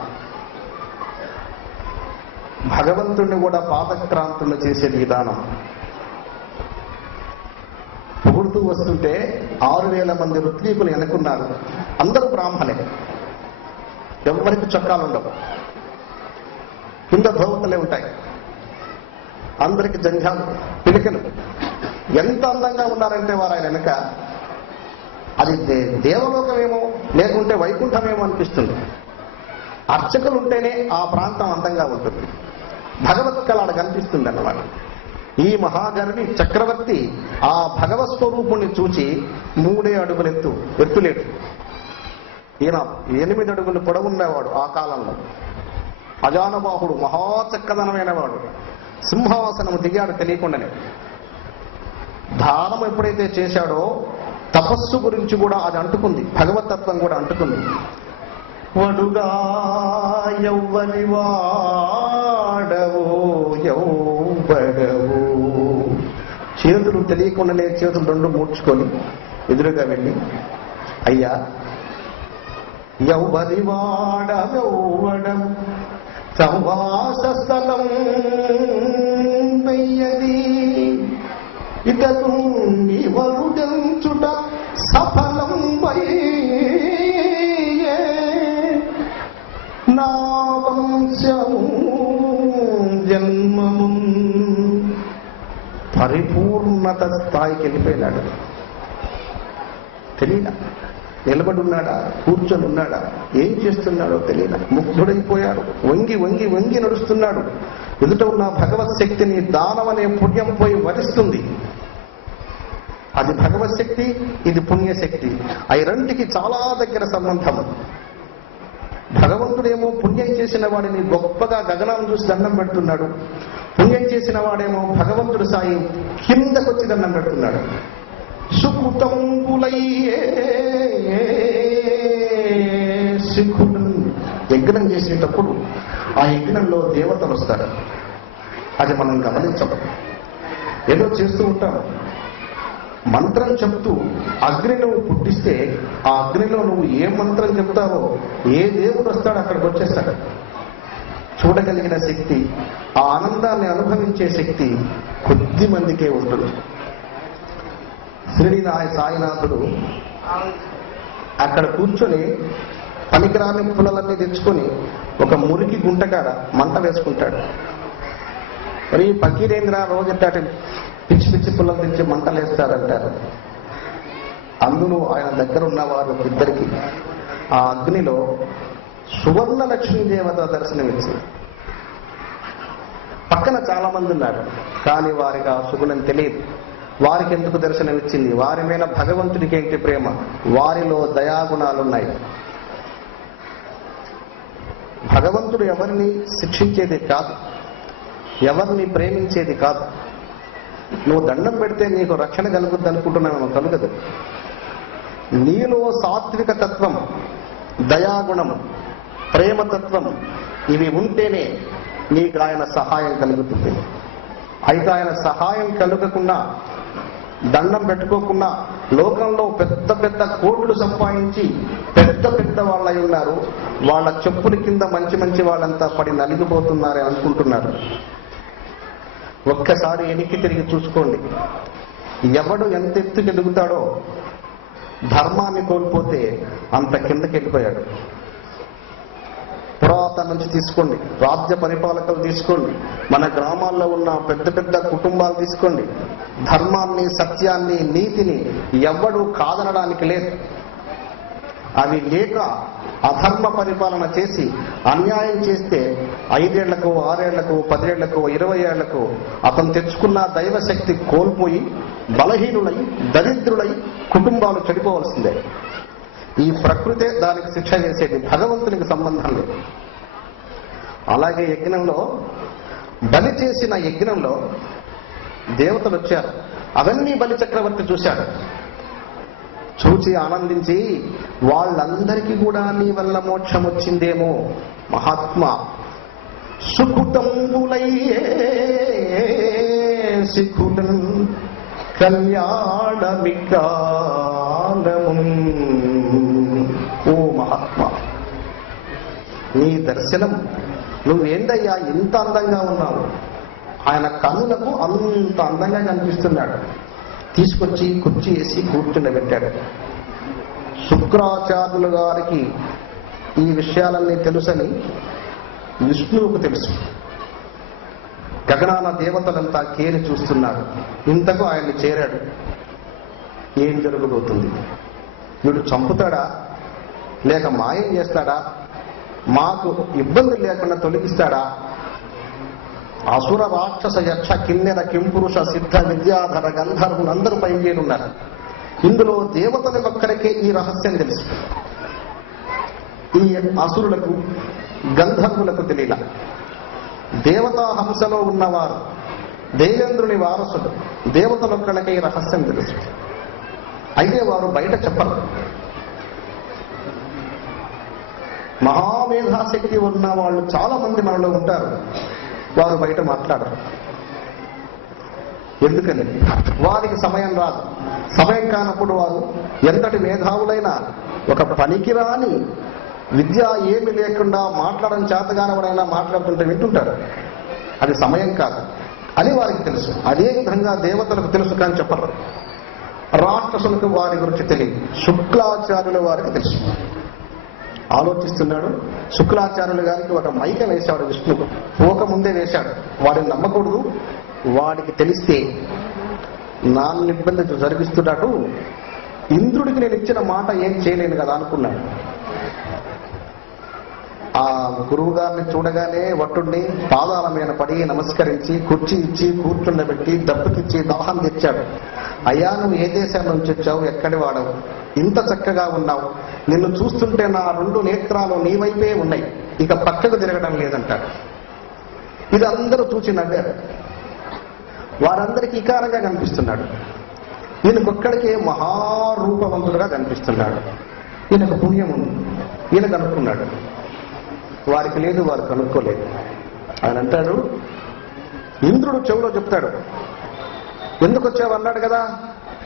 భగవంతుడిని కూడా పాదక్రాంతులు చేసే విధానం. పొగుడుతూ వస్తుంటే 6000 మంది ఋత్వీకులు ఎన్నుకున్నారు. అందరూ బ్రాహ్మణే, ఎవరికి చొక్కాలు ఉండవు, కింద ధోవతలే ఉంటాయి, అందరికి జంఘాలు పిలికలు. ఎంత అందంగా ఉన్నారంటే వారు ఆయన వెనక అది దేవలోకమేమో లేకుంటే వైకుంఠమేమో అనిపిస్తుంది. అర్చకులు ఉంటేనే ఆ ప్రాంతం అందంగా ఉంటుంది, భగవత్ కళ కనిపిస్తుంది అన్నమాట. ఈ మహాగర్వి చక్రవర్తి ఆ భగవత్ స్వరూపుణ్ణి చూచి 3 అడుగులు ఎత్తులేడు. ఈయన 8 అడుగులు పొడవున్నవాడు ఆ కాలంలో. అజానబాహుడు, మహాచక్కదనమైన వాడు. సింహాసనము దిగాడు తెలియకుండానే. దానం ఎప్పుడైతే చేశాడో తపస్సు గురించి కూడా అది అంటుకుంది, భగవతత్వం కూడా అంటుకుంది. వడుగా యౌవని వాడవో యౌవడవో. చేతులు తెలియకుండానే చేతులు 2 మూడ్చుకొని ఎదురుగా వెళ్ళి, అయ్యా యౌవని వాడ యౌవడం సంవాస స్థలం వెయ్యది ఇతను నివరుడంచుట సఫలం నా వంశము జన్మము. పరిపూర్ణత స్థాయికి వెళ్ళిపోయినాడు. తెలియదా? నిలబడి ఉన్నాడా, కూర్చొని ఉన్నాడా, ఏం చేస్తున్నాడో తెలియదా? ముగ్ధుడైపోయాడు. వంగి వంగి వంగి నడుస్తున్నాడు. ఎదుట ఉన్న భగవత్ శక్తిని దానం అనే పుణ్యం పోయి వరిస్తుంది. అది భగవత్ శక్తి, ఇది పుణ్యశక్తి. అవి రెంటికి చాలా దగ్గర సంబంధం. భగవంతుడేమో పుణ్యం చేసిన వాడిని గొప్పగా గగనం చూసి దండం పెడుతున్నాడు. పుణ్యం చేసిన వాడేమో భగవంతుడు సాయి కిందకొచ్చి దండం పెడుతున్నాడు. సుకృతంబులయ్యే శిఖుడు యజ్ఞం చేసేటప్పుడు ఆ యజ్ఞంలో దేవతలు వస్తారు. అది మనం గమనించం. ఏదో చేస్తూ ఉంటాం. మంత్రం చెప్తూ అగ్ని నువ్వు పుట్టిస్తే ఆ అగ్నిలో నువ్వు ఏ మంత్రం చెప్తావో ఏ దేవుడు వస్తాడో అక్కడికి వచ్చేస్తాడు. చూడగలిగిన శక్తి, ఆ ఆనందాన్ని అనుభవించే శక్తి కొద్ది మందికే ఉంటుంది. శ్రీడి సాయినాథుడు అక్కడ కూర్చొని పనికిరాని పుల్లలన్నీ తెచ్చుకొని ఒక మురికి గుంటకాడ మంట వేసుకుంటాడు. మరి పకీరేంద్ర రోజంటే పిచ్చి పిచ్చి పుల్లలు తెచ్చి మంటలు వేస్తారంటారు. అందులో ఆయన దగ్గర ఉన్నవారు ఇద్దరికి ఆ అగ్నిలో సువర్ణ లక్ష్మీ దేవత దర్శనమిచ్చింది. పక్కన చాలా మంది ఉన్నారు, కానీ వారికి ఆ శుభనం తెలియదు. వారికి ఎందుకు దర్శనమిచ్చింది? వారి మీద భగవంతుడికి ఏంటి ప్రేమ? వారిలో దయాగుణాలున్నాయి. భగవంతుడు ఎవరిని శిక్షించేది కాదు, ఎవరిని ప్రేమించేది కాదు. నువ్వు దండం పెడితే నీకు రక్షణ కలుగుద్ది అనుకుంటున్నావు, కలుగదు. నీలో సాత్విక తత్వం, దయాగుణం, ప్రేమతత్వం ఇవి ఉంటేనే నీకు ఆయన సహాయం కలుగుతుంది. అయితే ఆయన సహాయం కలగకుండా, దండం పెట్టుకోకుండా లోకంలో పెద్ద పెద్ద కోట్లు సంపాదించి పెద్ద పెద్ద వాళ్ళై ఉన్నారు. వాళ్ళ చెప్పుల కింద మంచి మంచి వాళ్ళంతా పడి నలిగిపోతున్నారని అనుకుంటున్నారు. ఒక్కసారి వెనక్కి తిరిగి చూసుకోండి. ఎవడు ఎంత ఎత్తుకి ఎదుగుతాడో ధర్మాన్ని కోల్పోతే అంత కిందకి వెళ్ళిపోయాడు. పురాతన నుంచి తీసుకోండి, రాజ్య పరిపాలకులు తీసుకోండి, మన గ్రామాల్లో ఉన్న పెద్ద పెద్ద కుటుంబాలు తీసుకోండి, ధర్మాన్ని, సత్యాన్ని, నీతిని ఎవ్వడూ కాదనడానికి లేదు. అవి లేక అధర్మ పరిపాలన చేసి అన్యాయం చేస్తే 5 ఏళ్లకు, 6 ఏళ్లకు, 10 ఏళ్లకు, 20 ఏళ్లకు అతను తెచ్చుకున్న దైవశక్తి కోల్పోయి బలహీనులై, దరిద్రులై కుటుంబాలు చెడిపోవలసిందే. ఈ ప్రకృతే దానికి శిక్ష చేసేది, భగవంతునికి సంబంధం లేదు. అలాగే యజ్ఞంలో, బలి చేసిన యజ్ఞంలో దేవతలు వచ్చారు. అవన్నీ బలి చక్రవర్తి చూశాడు. చూచి ఆనందించి, వాళ్ళందరికీ కూడా నీ వల్ల మోక్షం వచ్చిందేమో మహాత్మా, సుకృతంబులయ్యే సిక్కులం కళ్యాణమికాలము. ఓ మహాత్మా, నీ దర్శనం, నువ్వేందయ్యా ఇంత అందంగా ఉన్నావు. ఆయన కన్నులకు అంత అందంగా కనిపిస్తున్నాడు. తీసుకొచ్చి కుర్చీ వేసి కూర్చుండబెట్టాడు. శుక్రాచార్యుల గారికి ఈ విషయాలన్నీ తెలుసని విష్ణువుకు తెలుసు. గగనాన దేవతలంతా కేరి చూస్తున్నారు. ఇంతకు ఆయన్ని చేరాడు. ఏం జరగబోతుంది? వీడు చంపుతాడా, లేక మాయం చేస్తాడా, మాకు ఇబ్బంది లేకుండా తొలగిస్తాడా? అసుర, రాక్షస, యక్ష, కిన్నెర, కింపురుష, సిద్ధ, విద్యాధర, గంధర్వులు అందరూ పైచేరున్నారు. ఇందులో దేవతలకు ఒక్కరికే ఈ రహస్యం తెలుసు. ఈ అసురులకు, గంధర్వులకు తెలియల. దేవతా హంసలో ఉన్నవారు, దేవేంద్రుని వారసుడు, దేవతలొక్కడికే ఈ రహస్యం తెలుసు. అయితే వారు బయట చెప్పరు. మహామేధాశక్తి ఉన్న వాళ్ళు చాలా మంది మనలో ఉంటారు. వారు బయట మాట్లాడరు. ఎందుకని? వారికి సమయం రాదు. సమయం కానప్పుడు వారు ఎంతటి మేధావులైనా ఒక పనికిరాని విద్య ఏమి లేకుండా మాట్లాడడం చేతగానవడైనా మాట్లాడుతుంటే వింటుంటారు. అది సమయం కాదు అని వారికి తెలుసు. అదే విధంగా దేవతలకు తెలుసు కానీ చెప్పరు. రాక్షసులకు వారి గురించి తెలియదు. శుక్లాచార్యుల వారికి తెలుసు. ఆలోచిస్తున్నాడు. శుక్లాచార్యుల గారికి ఒక మైక వేశాడు విష్ణువు. పోకముందే వేశాడు. వాడిని నమ్మకూడదు. వాడికి తెలిస్తే నాన్న ఇబ్బంది జరిగిస్తున్నాడు. ఇంద్రుడికి నేను ఇచ్చిన మాట ఏం చేయలేను కదా అనుకున్నాడు. ఆ గురువు గారిని చూడగానే వట్టుండి పాదాల మీద పడి నమస్కరించి కుర్చీ ఇచ్చి కూర్చుండబెట్టి దప్పుకిచ్చి దాహం తెచ్చాడు. అయ్యా, నువ్వు ఏ దేశం నుంచి వచ్చావు, ఎక్కడి వాడవు, ఇంత చక్కగా ఉన్నావు, నిన్ను చూస్తుంటే నా 2 నేత్రాలు నీ వైపే ఉన్నాయి, ఇక పక్కకు తిరగడం లేదంటాడు. ఇది అందరూ చూసి నవ్వారు. వారందరికీ ఇకారంగా కనిపిస్తున్నాడు. ఈయనకొక్కడికే మహారూపవంతుడుగా కనిపిస్తున్నాడు. ఈయనకు పుణ్యం ఉంది. ఈయన కనుక్కున్నాడు. వారికి లేదు, వారు కనుక్కోలేదు. ఆయన అంటాడు, ఇంద్రుడు చెవులో చెప్తాడు, ఎందుకు వచ్చావు అన్నాడు కదా,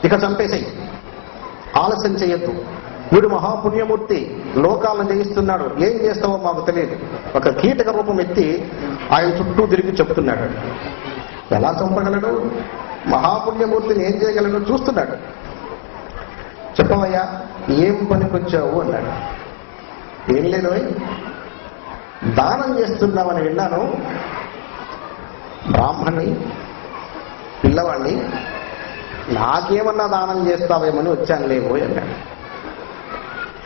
ఇక చంపేసేయి, ఆలస్యం చేయొద్దు, వీడు మహాపుణ్యమూర్తి, లోకాలను జయిస్తున్నాడు, ఏం చేస్తావో మాకు తెలియదు. ఒక కీటక రూపం ఎత్తి ఆయన చుట్టూ తిరిగి చెప్తున్నాడు. ఎలా చంపగలడు? మహాపుణ్యమూర్తిని ఏం చేయగలడు చూస్తున్నాడు. చెప్పవయ్యా, ఏం పనికొచ్చావు అన్నాడు. ఏం లేదు, దానం చేస్తున్నామని విన్నాను, బ్రాహ్మణ్ణి, పిల్లవాడిని, నాకేమన్నా దానం చేస్తావేమని వచ్చాను లేవు అన్నాడు.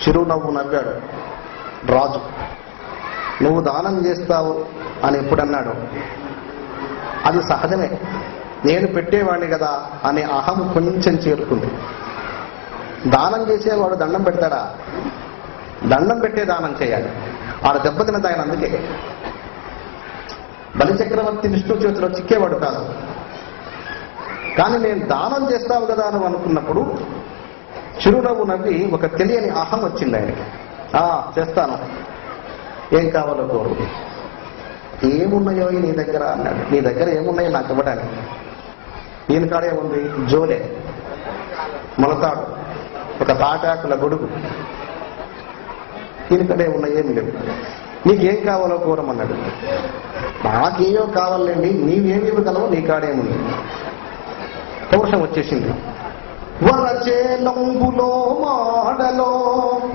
చిరునవ్వు నవ్వాడు రాజు. నువ్వు దానం చేస్తావు అని ఎప్పుడన్నాడు? అది సహజమే, నేను పెట్టేవాడిని కదా అనే అహం కొంచెం చేరుకుంది. దానం చేసేవాడు దండం పెడతాడా? దండం పెట్టే దానం చేయాలి. ఆడ దెబ్బతినది ఆయన. అందుకే బలిచక్రవర్తి విష్ణు చేతిలో చిక్కేవాడు కాదు. కానీ నేను దానం చేస్తావు కదా అని అనుకున్నప్పుడు చిరునవ్వు నవ్వి ఒక తెలియని అహం వచ్చింది ఆయనకి. చేస్తాను, ఏం కావాలో కోరు. ఏమున్నాయో నీ దగ్గర అన్నాడు. నీ దగ్గర ఏమున్నాయో నాకు ఇవ్వడానికి. ఈయన కాడే ఉంది జోలే, మొలతాడు, ఒక తాటాకుల గొడుగు. ఈయన కాడే ఉన్నాయి, ఏమి లేవు. నీకేం కావాలో కోరమన్నాడు. నాకేయో కావాలండి, నీవేమి ఇవ్వగలవో నీ కాడేముంది. పౌరుషం వచ్చేసింది. వరచేలంబులో మాడలో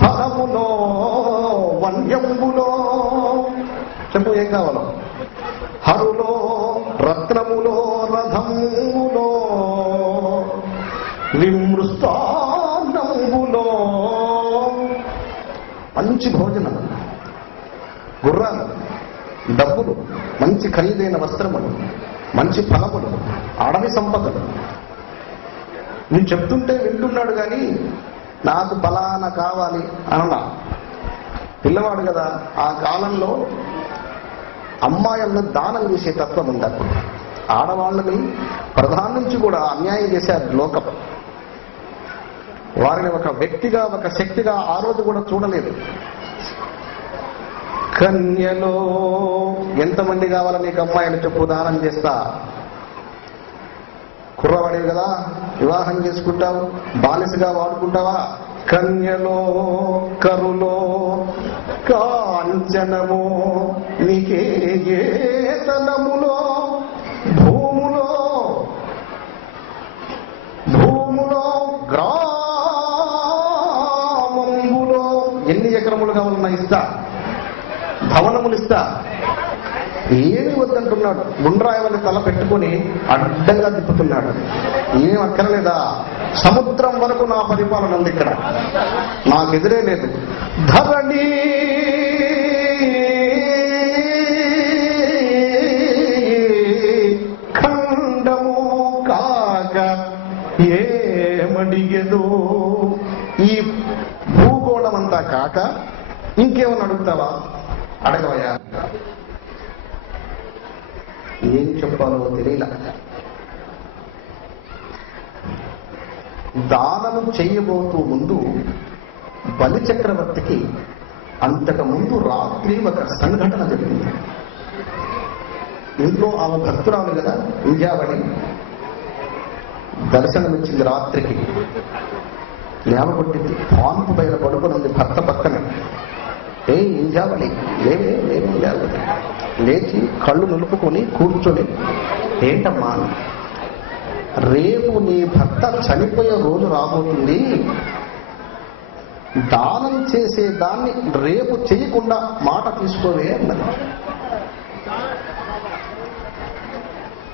ఫలములో వన్యంబులో, చెప్పు ఏం కావాలో. హరులో రత్నములో రథములో విమృష్టాన్నంబులో, మంచి భోజనం, గుర్రాలు, డబ్బులు, మంచి ఖరీదైన వస్త్రములు, మంచి ఫలములు, అడవి సంపదలు. నేను చెప్తుంటే వింటున్నాడు కానీ నాకు ఫలానా కావాలి అన్నా. పిల్లవాడు కదా, ఆ కాలంలో అమ్మాయిలను దానం చేసే తత్వం ఉంది. అప్పుడు ఆడవాళ్ళని ప్రధానం నుంచి కూడా అన్యాయం చేశారు లోకం. వారిని ఒక వ్యక్తిగా, ఒక శక్తిగా ఆ రోజు కూడా చూడలేదు. కన్యలో ఎంతమంది కావాలా నీకు అమ్మాయిని చెప్పు, దానం చేస్తా. కుర్రవాడివి కదా, వివాహం చేసుకుంటావు, బానిసగా వాడుకుంటావా? కన్యలో కరులో కాంచనమో నీకే తనములో భూములో గ్రామంబులో ఎన్ని ఎకరములు కావాలన్నా ఇస్తా, భవనములు ఇస్తా. ఏమి వద్దంటున్నాడు. గుండ్రాయవల్లి తల పెట్టుకుని అడ్డంగా తిప్పుతున్నాడు. ఏం అక్కర్లేదా? సముద్రం వరకు నా పరిపాలన ఉంది, ఇక్కడ నాకెదురే లేదు. ధరణి ఖండము కాక ఏమడిగేదో, ఈ భూగోళం అంతా కాక ఇంకేమన్నా అడుగుతావా? అడగవయ్యా. ఏం చెప్పాలో తెలియలా. దానము చేయబోతూ ముందు బలి చక్రవర్తికి అంతకు ముందు రాత్రి ఒక సంఘటన జరిగింది. ఇంట్లో ఆమె భక్తురాలు కదా, ఇంజావళి, దర్శనమిచ్చింది రాత్రికి. లేవగొట్టింది, పాన్పు బయట పడుకునుంది భర్త పక్కన. ఏ ఇంజావళి, లేవే లేవే లేవు. లేచి కళ్ళు నిలుపుకొని కూర్చొని, ఏంటమ్మా, రేపు నీ భర్త చనిపోయే రోజు రాబోతుంది, దానం చేసే దాన్ని రేపు చేయకుండా మాట తీసుకోవే అన్నది.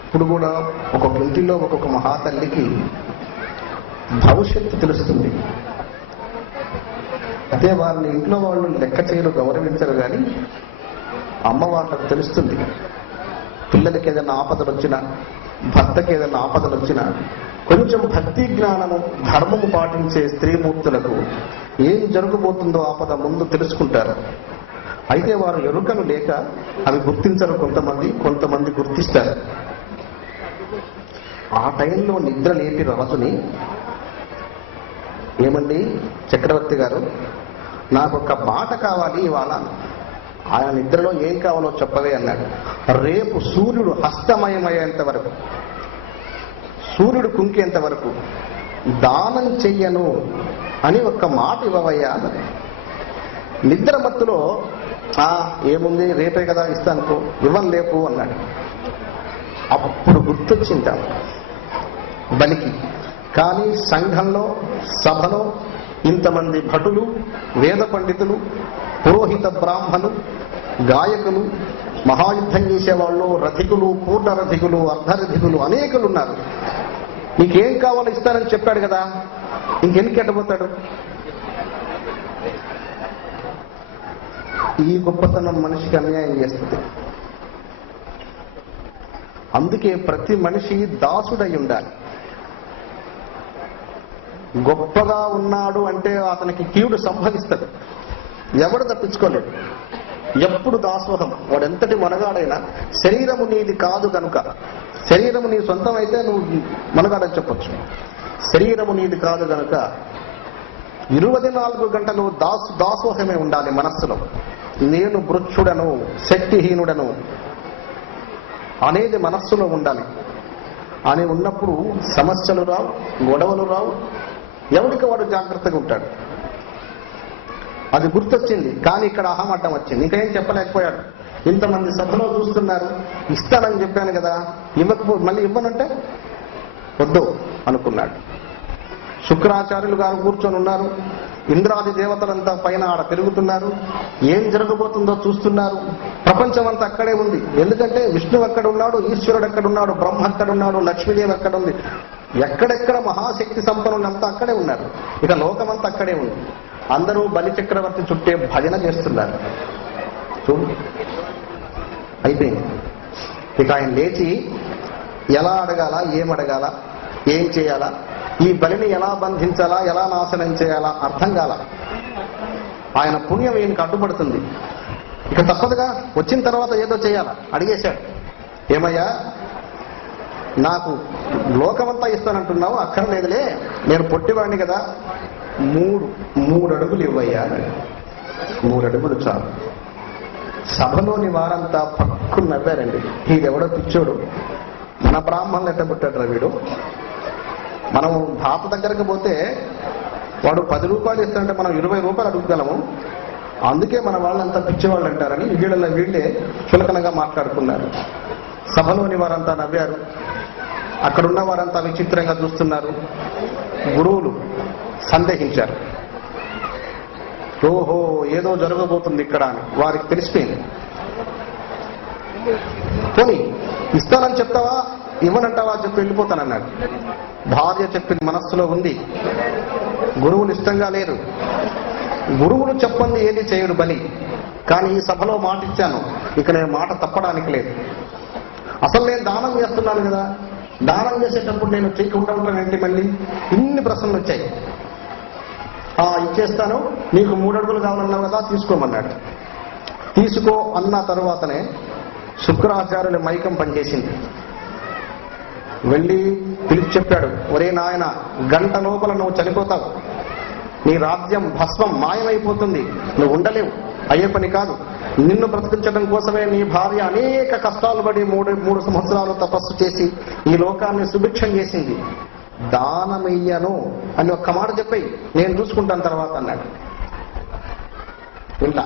ఇప్పుడు కూడా ఒక్కొక్క ఇంటిలో ఒక్కొక్క మహాతల్లికి భవిష్యత్తు తెలుస్తుంది. అదే వారిని ఇంట్లో వాళ్ళు లెక్క చేయరు, గౌరవించరు. కానీ అమ్మ వాళ్ళకు తెలుస్తుంది. పిల్లలకి ఏదైనా ఆపదలు వచ్చినా, భర్తకి ఏదైనా ఆపదలు వచ్చినా, కొంచెం భక్తి జ్ఞానము, ధర్మము పాటించే స్త్రీమూర్తులకు ఏం జరగబోతుందో ఆపద ముందు తెలుసుకుంటారు. అయితే వారు ఎరుకలు లేక అవి గుర్తించరు. కొంతమంది గుర్తిస్తారు. ఆ టైంలో నిద్ర లేపి రాజుని, ఏమండి చక్రవర్తి గారు, నాకు ఒక మాట కావాలి ఇవాళ. ఆయన నిద్రలో ఏం కావాలో చెప్పవే అన్నాడు. రేపు సూర్యుడు హస్తమయమయ్యేంత వరకు, సూర్యుడు కుంకేంత వరకు దానం చెయ్యను అని ఒక్క మాట ఇవ్వవయ్యా అన్నది. నిద్ర మత్తులో ఏముంది, రేపే కదా ఇస్తానుకో, ఇవ్వను లేపు అన్నాడు. అప్పుడు గుర్తొచ్చింది బలికి. కానీ సంఘంలో, సభలో ఇంతమంది భటులు, వేద పండితులు, పురోహిత బ్రాహ్మణులు, గాయకులు, మహాయుద్ధం చేసేవాళ్ళు, రథికులు, పూర్ణ రథికులు, అర్ధరథికులు అనేకులు ఉన్నారు. నీకేం కావాలో ఇస్తానని చెప్పాడు కదా, ఇంకెన్ని కెట్టబోతాడు? ఈ గొప్పతనం మనిషికి అన్యాయం చేస్తుంది. అందుకే ప్రతి మనిషి దాసుడై ఉండాలి. గొప్పగా ఉన్నాడు అంటే అతనికి కీడు సంభవిస్తుంది. ఎవడు తప్పించుకోలేడు. ఎప్పుడు దాసోహం. వాడెంతటి మనగాడైనా శరీరము నీది కాదు కనుక, శరీరము నీ సొంతం అయితే నువ్వు మనగాడని చెప్పొచ్చు. శరీరము నీది కాదు కనుక 24 గంటలు దాసోహమే ఉండాలి మనస్సులో. నేను మృచ్చుడను, శక్తిహీనుడను, అనేది మనస్సులో ఉండాలి. అని ఉన్నప్పుడు సమస్యలు రావు, గొడవలు రావు, ఎవరికి వాడు జాగ్రత్తగా ఉంటాడు. అది గుర్తొచ్చింది, కానీ ఇక్కడ అహం అడ్డం వచ్చింది. ఇంకా ఏం చెప్పలేకపోయాడు. ఇంతమంది సభలో చూస్తున్నారు, ఇస్తానని చెప్పాను కదా, మళ్ళీ ఇవ్వనంటే వద్దు అనుకున్నాడు. శుక్రాచార్యులు గారు కూర్చొని ఉన్నారు, ఇంద్రాది దేవతలంతా పైన ఆడ తిరుగుతున్నారు, ఏం జరగబోతుందో చూస్తున్నారు. ప్రపంచం అంతా అక్కడే ఉంది. ఎందుకంటే విష్ణువు అక్కడ ఉన్నాడు, ఈశ్వరుడు అక్కడ ఉన్నాడు, బ్రహ్మ అక్కడ ఉన్నాడు, లక్ష్మీదేవి అక్కడ ఉంది. ఎక్కడెక్కడ మహాశక్తి సంపన్నులంతా అక్కడే ఉన్నారు. ఇక లోకమంతా అక్కడే ఉంది. అందరూ బలి చక్రవర్తి చుట్టే భజన చేస్తున్నారు. చూడు అయిపోయింది. ఇక ఆయన లేచి ఎలా అడగాల, ఏం అడగాల, ఏం చేయాలా, ఈ బలిని ఎలా బంధించాలా, ఎలా నాశనం చేయాలా అర్థం కాల. ఆయన పుణ్యం ఈయనకి అడ్డుపడుతుంది. ఇక తప్పదుగా, వచ్చిన తర్వాత ఏదో చేయాలా. అడిగేశాడు, ఏమయ్యా నాకు లోకమంతా ఇస్తానంటున్నావు, అక్కర్లేదులే, నేను పొట్టివాడిని కదా, మూడు అడుగులు ఇవ్వయ్యా అన్నాడు. 3 అడుగులు చాలు. సభలోని వారంతా పక్కు నవ్వారండి. ఈడెవడో పిచ్చోడు, మన బ్రాహ్మణులు ఎట్ట పుట్టాడు వీడు. మనం తాత దగ్గరకు పోతే వాడు 10 రూపాయలు ఇస్తానంటే మనం 20 రూపాయలు అడుగుగలము. అందుకే మన వాళ్ళంతా పిచ్చివాళ్ళు అంటారని వీళ్ళే చులకనగా మాట్లాడుకున్నారు. సభలోని వారంతా నవ్వారు. అక్కడున్న వారంతా విచిత్రంగా చూస్తున్నారు. గురువులు సందేహించారు. ఓహో ఏదో జరగబోతుంది ఇక్కడ అని వారికి తెలిసిపోయింది. పోనీ ఇస్తానని చెప్తావా, ఇవ్వనంటావా చెప్పి వెళ్ళిపోతానన్నాడు. భార్య చెప్పింది మనస్సులో ఉంది, గురువులు ఇష్టంగా లేరు. గురువులు చెప్పండి ఏది చేయడు బలి. కానీ ఈ సభలో మాట ఇచ్చాను, ఇక నేను మాట తప్పడానికి లేదు. అసలు నేను దానం చేస్తున్నాను కదా, దానం చేసేటప్పుడు నేను చేయకుండా ఉంటానంటే మళ్ళీ ఇన్ని ప్రశ్నలు వచ్చాయి. ఇచ్చేస్తాను, నీకు 3 అడుగులు కావాలన్నావు కదా, తీసుకోమన్నాడు. తీసుకో అన్న తర్వాతనే శుక్రాచార్యుల మైకం పనిచేసింది. వెళ్ళి పిలిచి చెప్పాడు, ఒరే నాయన, గంట లోపల నువ్వు చనిపోతావు, నీ రాజ్యం భస్మం మాయమైపోతుంది, నువ్వు ఉండలేవు, అయ్యే పని కాదు. నిన్ను బ్రతికించడం కోసమే నీ భార్య అనేక కష్టాలు పడి 3 సంవత్సరాలు తపస్సు చేసి ఈ లోకాన్ని సుభిక్షం చేసింది. దానమయ్యను అని ఒక్క మాట చెప్పి నేను చూసుకుంటాను తర్వాత అన్నాడు. వింటా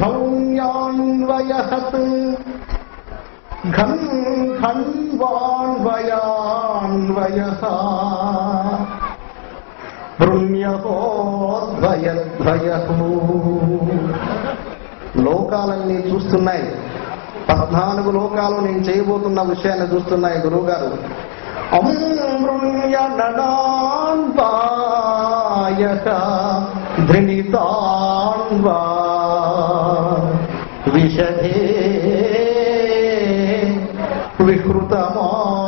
ధౌన్యాన్వయహత్ ఘన్ ఖన్వాన్వయాన్వయః పుణ్యహోద్వయద్వయః. లోకాలన్నీ చూస్తున్నాయి, 14 లోకాలు నేను చేయబోతున్న విషయాన్ని చూస్తున్నాయి. గురువు గారు అమృణ్యననాన్వాయః ధృణితాన్వా విషధే విహృతమాన్వయః.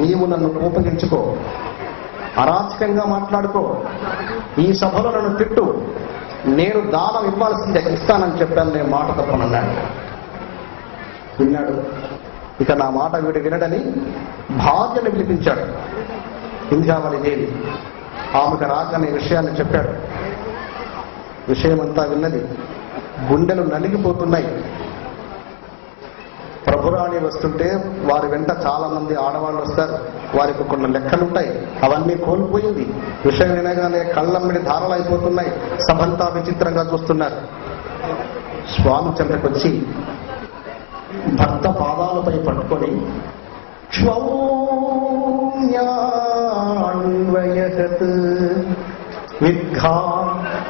నీవు నన్ను కోపగించుకో, అరాచకంగా మాట్లాడుకో, ఈ సభలో నన్ను తిట్టు, నేను దానం ఇవ్వాల్సిందే, ఇస్తానని చెప్పాను, నేను మాట తప్పనన్నాడు. విన్నాడు. ఇక నా మాట వీడు వినడని భార్యను పిలిపించాడు, వింధ్యావళి దేవి. ఆమెకు రాకనే విషయాన్ని చెప్పాడు. విషయమంతా విన్నది. గుండెలు నలిగిపోతున్నాయి. ప్రభురాణి వస్తుంటే వారి వెంట చాలా మంది ఆడవాళ్ళు వస్తారు. వారికి కొన్ని లెక్కలుంటాయి, అవన్నీ కోల్పోయింది. విషయం వినగానే కళ్ళమ్మిడి ధారలైపోతున్నాయి. సభంతా విచిత్రంగా చూస్తున్నారు. స్వామి చెంతకొచ్చి భర్త పాదాలపై పట్టుకొని క్షౌన్యాన్వయహత్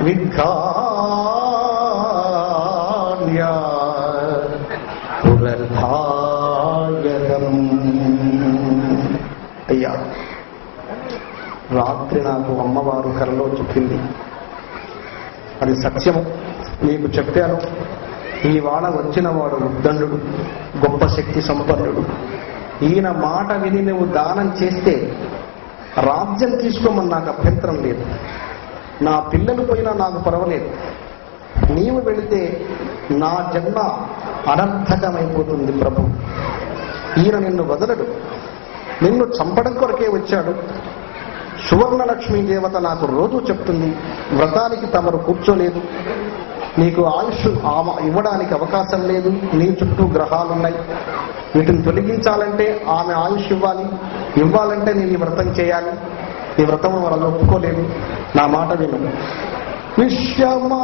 విద్ఘాన్యా పురర్ధాయతం. అయ్యా, రాత్రి నాకు అమ్మవారు కలలో చెప్పింది, అది సత్యము, నీకు చెప్పాను. ఈ వాడ వచ్చిన వాడు ఉద్దండు, గొప్ప శక్తి సంపన్నుడు. ఈయన మాట విని నువ్వు దానం చేస్తే రాజ్యం తీసుకోమని నాకు అభ్యంతరం లేదు, నా పిల్లలు పోయినా నాకు పర్వాలేదు. నీవు వెళితే నా జన్మ అనర్థకమైపోతుంది ప్రభు. ఈయన నిన్ను వదలడు, నిన్ను చంపడం కొరకే వచ్చాడు. సువర్ణలక్ష్మీ దేవత నాకు రోజు చెప్తుంది, వ్రతానికి తమరు కూర్చోలేదు, నీకు ఆయుష్ ఇవ్వడానికి అవకాశం లేదు, నీ చుట్టూ గ్రహాలు ఉన్నాయి, వీటిని తొలగించాలంటే ఆమె ఆయుష్ ఇవ్వాలంటే నేను ఈ వ్రతం చేయాలి, ఈ వ్రతం వాళ్ళు ఒప్పుకోలేదు, నా మాట విను. విశ్వమాన్వయద్వయా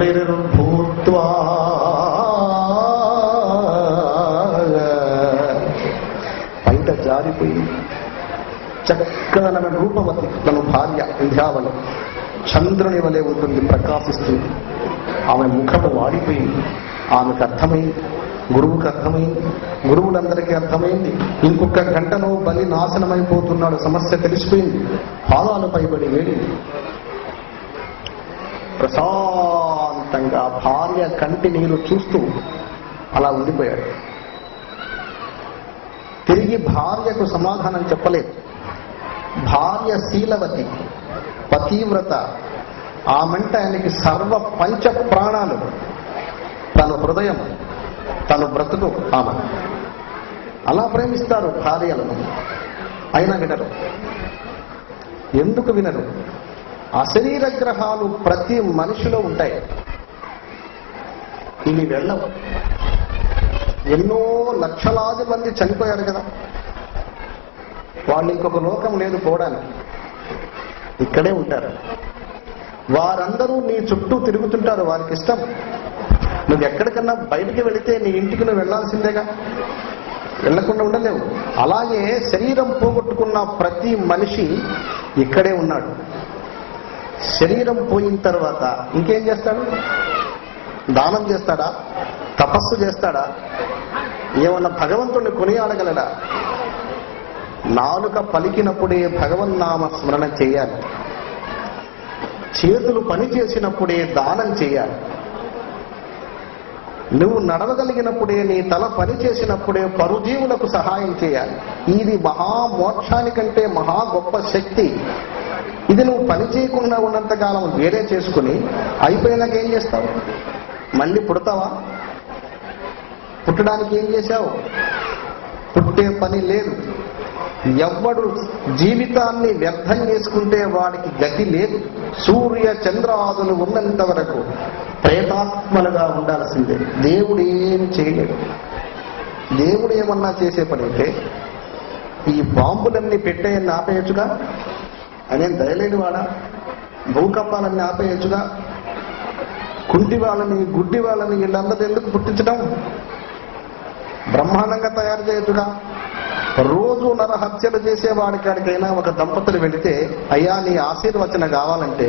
రిర్భూత్వా బయట జారిపోయి చక్కనైన రూపవతి తన భార్య వింధ్యావళి చంద్రుని వలె ఉంటుంది, ప్రకాశిస్తుంది. ఆమె ముఖము వాడిపోయింది. ఆమెకు అర్థమైంది, గురువుకు అర్థమైంది, గురువులందరికీ అర్థమైంది. ఇంకొక గంటలో బలి నాశనమైపోతున్నాడు, సమస్య తెలిసిపోయింది. పాదాలు పైబడి వేడి ప్రశాంతంగా భార్య కంటి నీరు చూస్తూ అలా ఉండిపోయాడు. తిరిగి భార్యకు సమాధానం చెప్పలేదు. భార్య శీలవతి, పతివ్రత, ఆమెంట ఆయనకి సర్వ పంచ ప్రాణాలు, తన హృదయం, తను బ్రతుకు ఆమె. అలా ప్రేమిస్తారు భార్యలను. అయినా వినరు. ఎందుకు వినరు? అశరీర గ్రహాలు ప్రతి మనిషిలో ఉంటాయి, ఇవి వెళ్ళవు. ఎన్నో లక్షలాది మంది చనిపోయారు కదా, వాళ్ళు ఇంకొక లోకం లేదు పోవడానికి, ఇక్కడే ఉంటారు. వారందరూ నీ చుట్టూ తిరుగుతుంటారు, వారికి ఇష్టం. నువ్వు ఎక్కడికన్నా బయటికి వెళితే నీ ఇంటికి నువ్వు వెళ్లాల్సిందేగా, వెళ్లకుండా ఉండలేవు. అలాగే శరీరం పోగొట్టుకున్న ప్రతి మనిషి ఇక్కడే ఉన్నాడు. శరీరం పోయిన తర్వాత ఇంకేం చేస్తాడు? దానం చేస్తాడా? తపస్సు చేస్తాడా? ఏమన్నా భగవంతుడిని కొనియాడగలడా? నాలుక పలికినప్పుడే భగవన్నామ స్మరణ చేయాలి, చేతులు పని చేసినప్పుడే దానం చేయాలి, నువ్వు నడవగలిగినప్పుడే, నీ తల పని చేసినప్పుడే పరుజీవులకు సహాయం చేయాలి. ఇది మహామోక్షానికంటే మహా గొప్ప శక్తి. ఇది నువ్వు పని చేయకుండా ఉన్నంతకాలం వేరే చేసుకుని అయిపోయినాక ఏం చేస్తావు? మళ్ళీ పుడతావా? పుట్టడానికి ఏం చేశావు? పుట్టే పని లేదు. ఎవ్వడు జీవితాన్ని వ్యర్థం చేసుకుంటే వాడికి గతి లేదు. సూర్య చంద్రాదులు ఉన్నంత వరకు ప్రేతాత్మలుగా ఉండాల్సిందే. దేవుడు ఏం చేయలేడు. దేవుడు ఏమన్నా చేసే పని అయితే ఈ బాంబులన్నీ పెట్టేయన్ని ఆపేయచ్చుగా. ఆయన దయలేని వాడా? భూకంపాలన్నీ ఆపేయచ్చుగా. కుంటి వాళ్ళని, గుడ్డి వాళ్ళని వీళ్ళందరూ ఎందుకు పుట్టించడం? బ్రహ్మాండంగా తయారు చేయొచ్చుగా. రోజు నరహత్యలు చేసేవాడికాడికైనా ఒక దంపతులు వెళితే, అయ్యా నీ ఆశీర్వచన కావాలంటే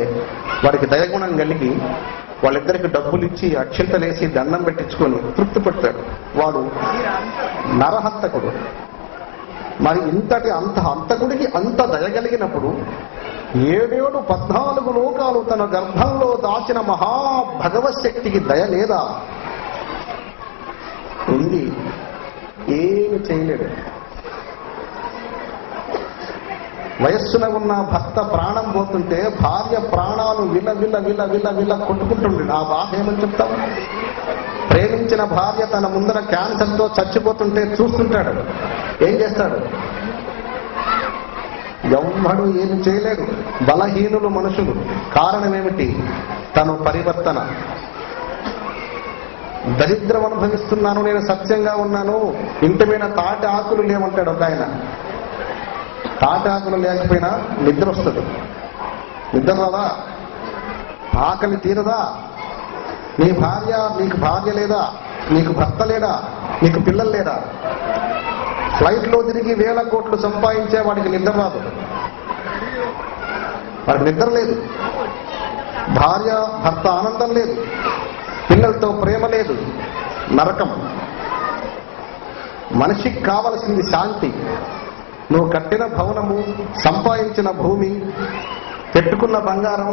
వాడికి దయగుణం కలిగి వాళ్ళిద్దరికి డబ్బులు ఇచ్చి అక్షింతలేసి దండం పెట్టించుకొని తృప్తి పడతాడు. వాడు నరహంతకుడు. మరి అంత హంతకుడికి అంత దయగలిగినప్పుడు 14 లోకాలు తన గర్భంలో దాచిన మహాభగవశక్తికి దయ లేదా? ఉంది. ఏమి చేయలేడు. వయస్సున ఉన్న భర్త ప్రాణం పోతుంటే భార్య ప్రాణాలు విల విల విల విల విల కొట్టుకుంటుంది. ఆ బాధ ఏమని చెప్తావు? ప్రేమించిన భార్య తన ముందర క్యాన్సర్తో చచ్చిపోతుంటే చూస్తుంటాడు. ఏం చేస్తాడు? ఎవ్వడు ఏమి చేయలేడు. బలహీనులు మనుషులు. కారణం ఏమిటి? తను పరివర్తన. దరిద్రం అనుభవిస్తున్నాను, నేను సత్యంగా ఉన్నాను, ఇంటి మీద తాటి ఆకులు లేవంటాడు ఒక ఆయన. తాటి ఆకులు లేకపోయినా నిద్ర వస్తుంది. నిద్ర రాదా? ఆకలి తీరదా? నీకు భార్య లేదా? నీకు భర్త లేడా? నీకు పిల్లలు లేరా? ఫ్లైట్లో తిరిగి 1000 కోట్లు సంపాదించే వాడికి నిద్ర రాదు. వాడికి నిద్ర లేదు. భార్య భర్త ఆనందం లేదు, పిల్లలతో ప్రేమ లేదు, నరకం. మనిషికి కావలసింది శాంతి. నువ్వు కట్టిన భవనము, సంపాదించిన భూమి, పెట్టుకున్న బంగారం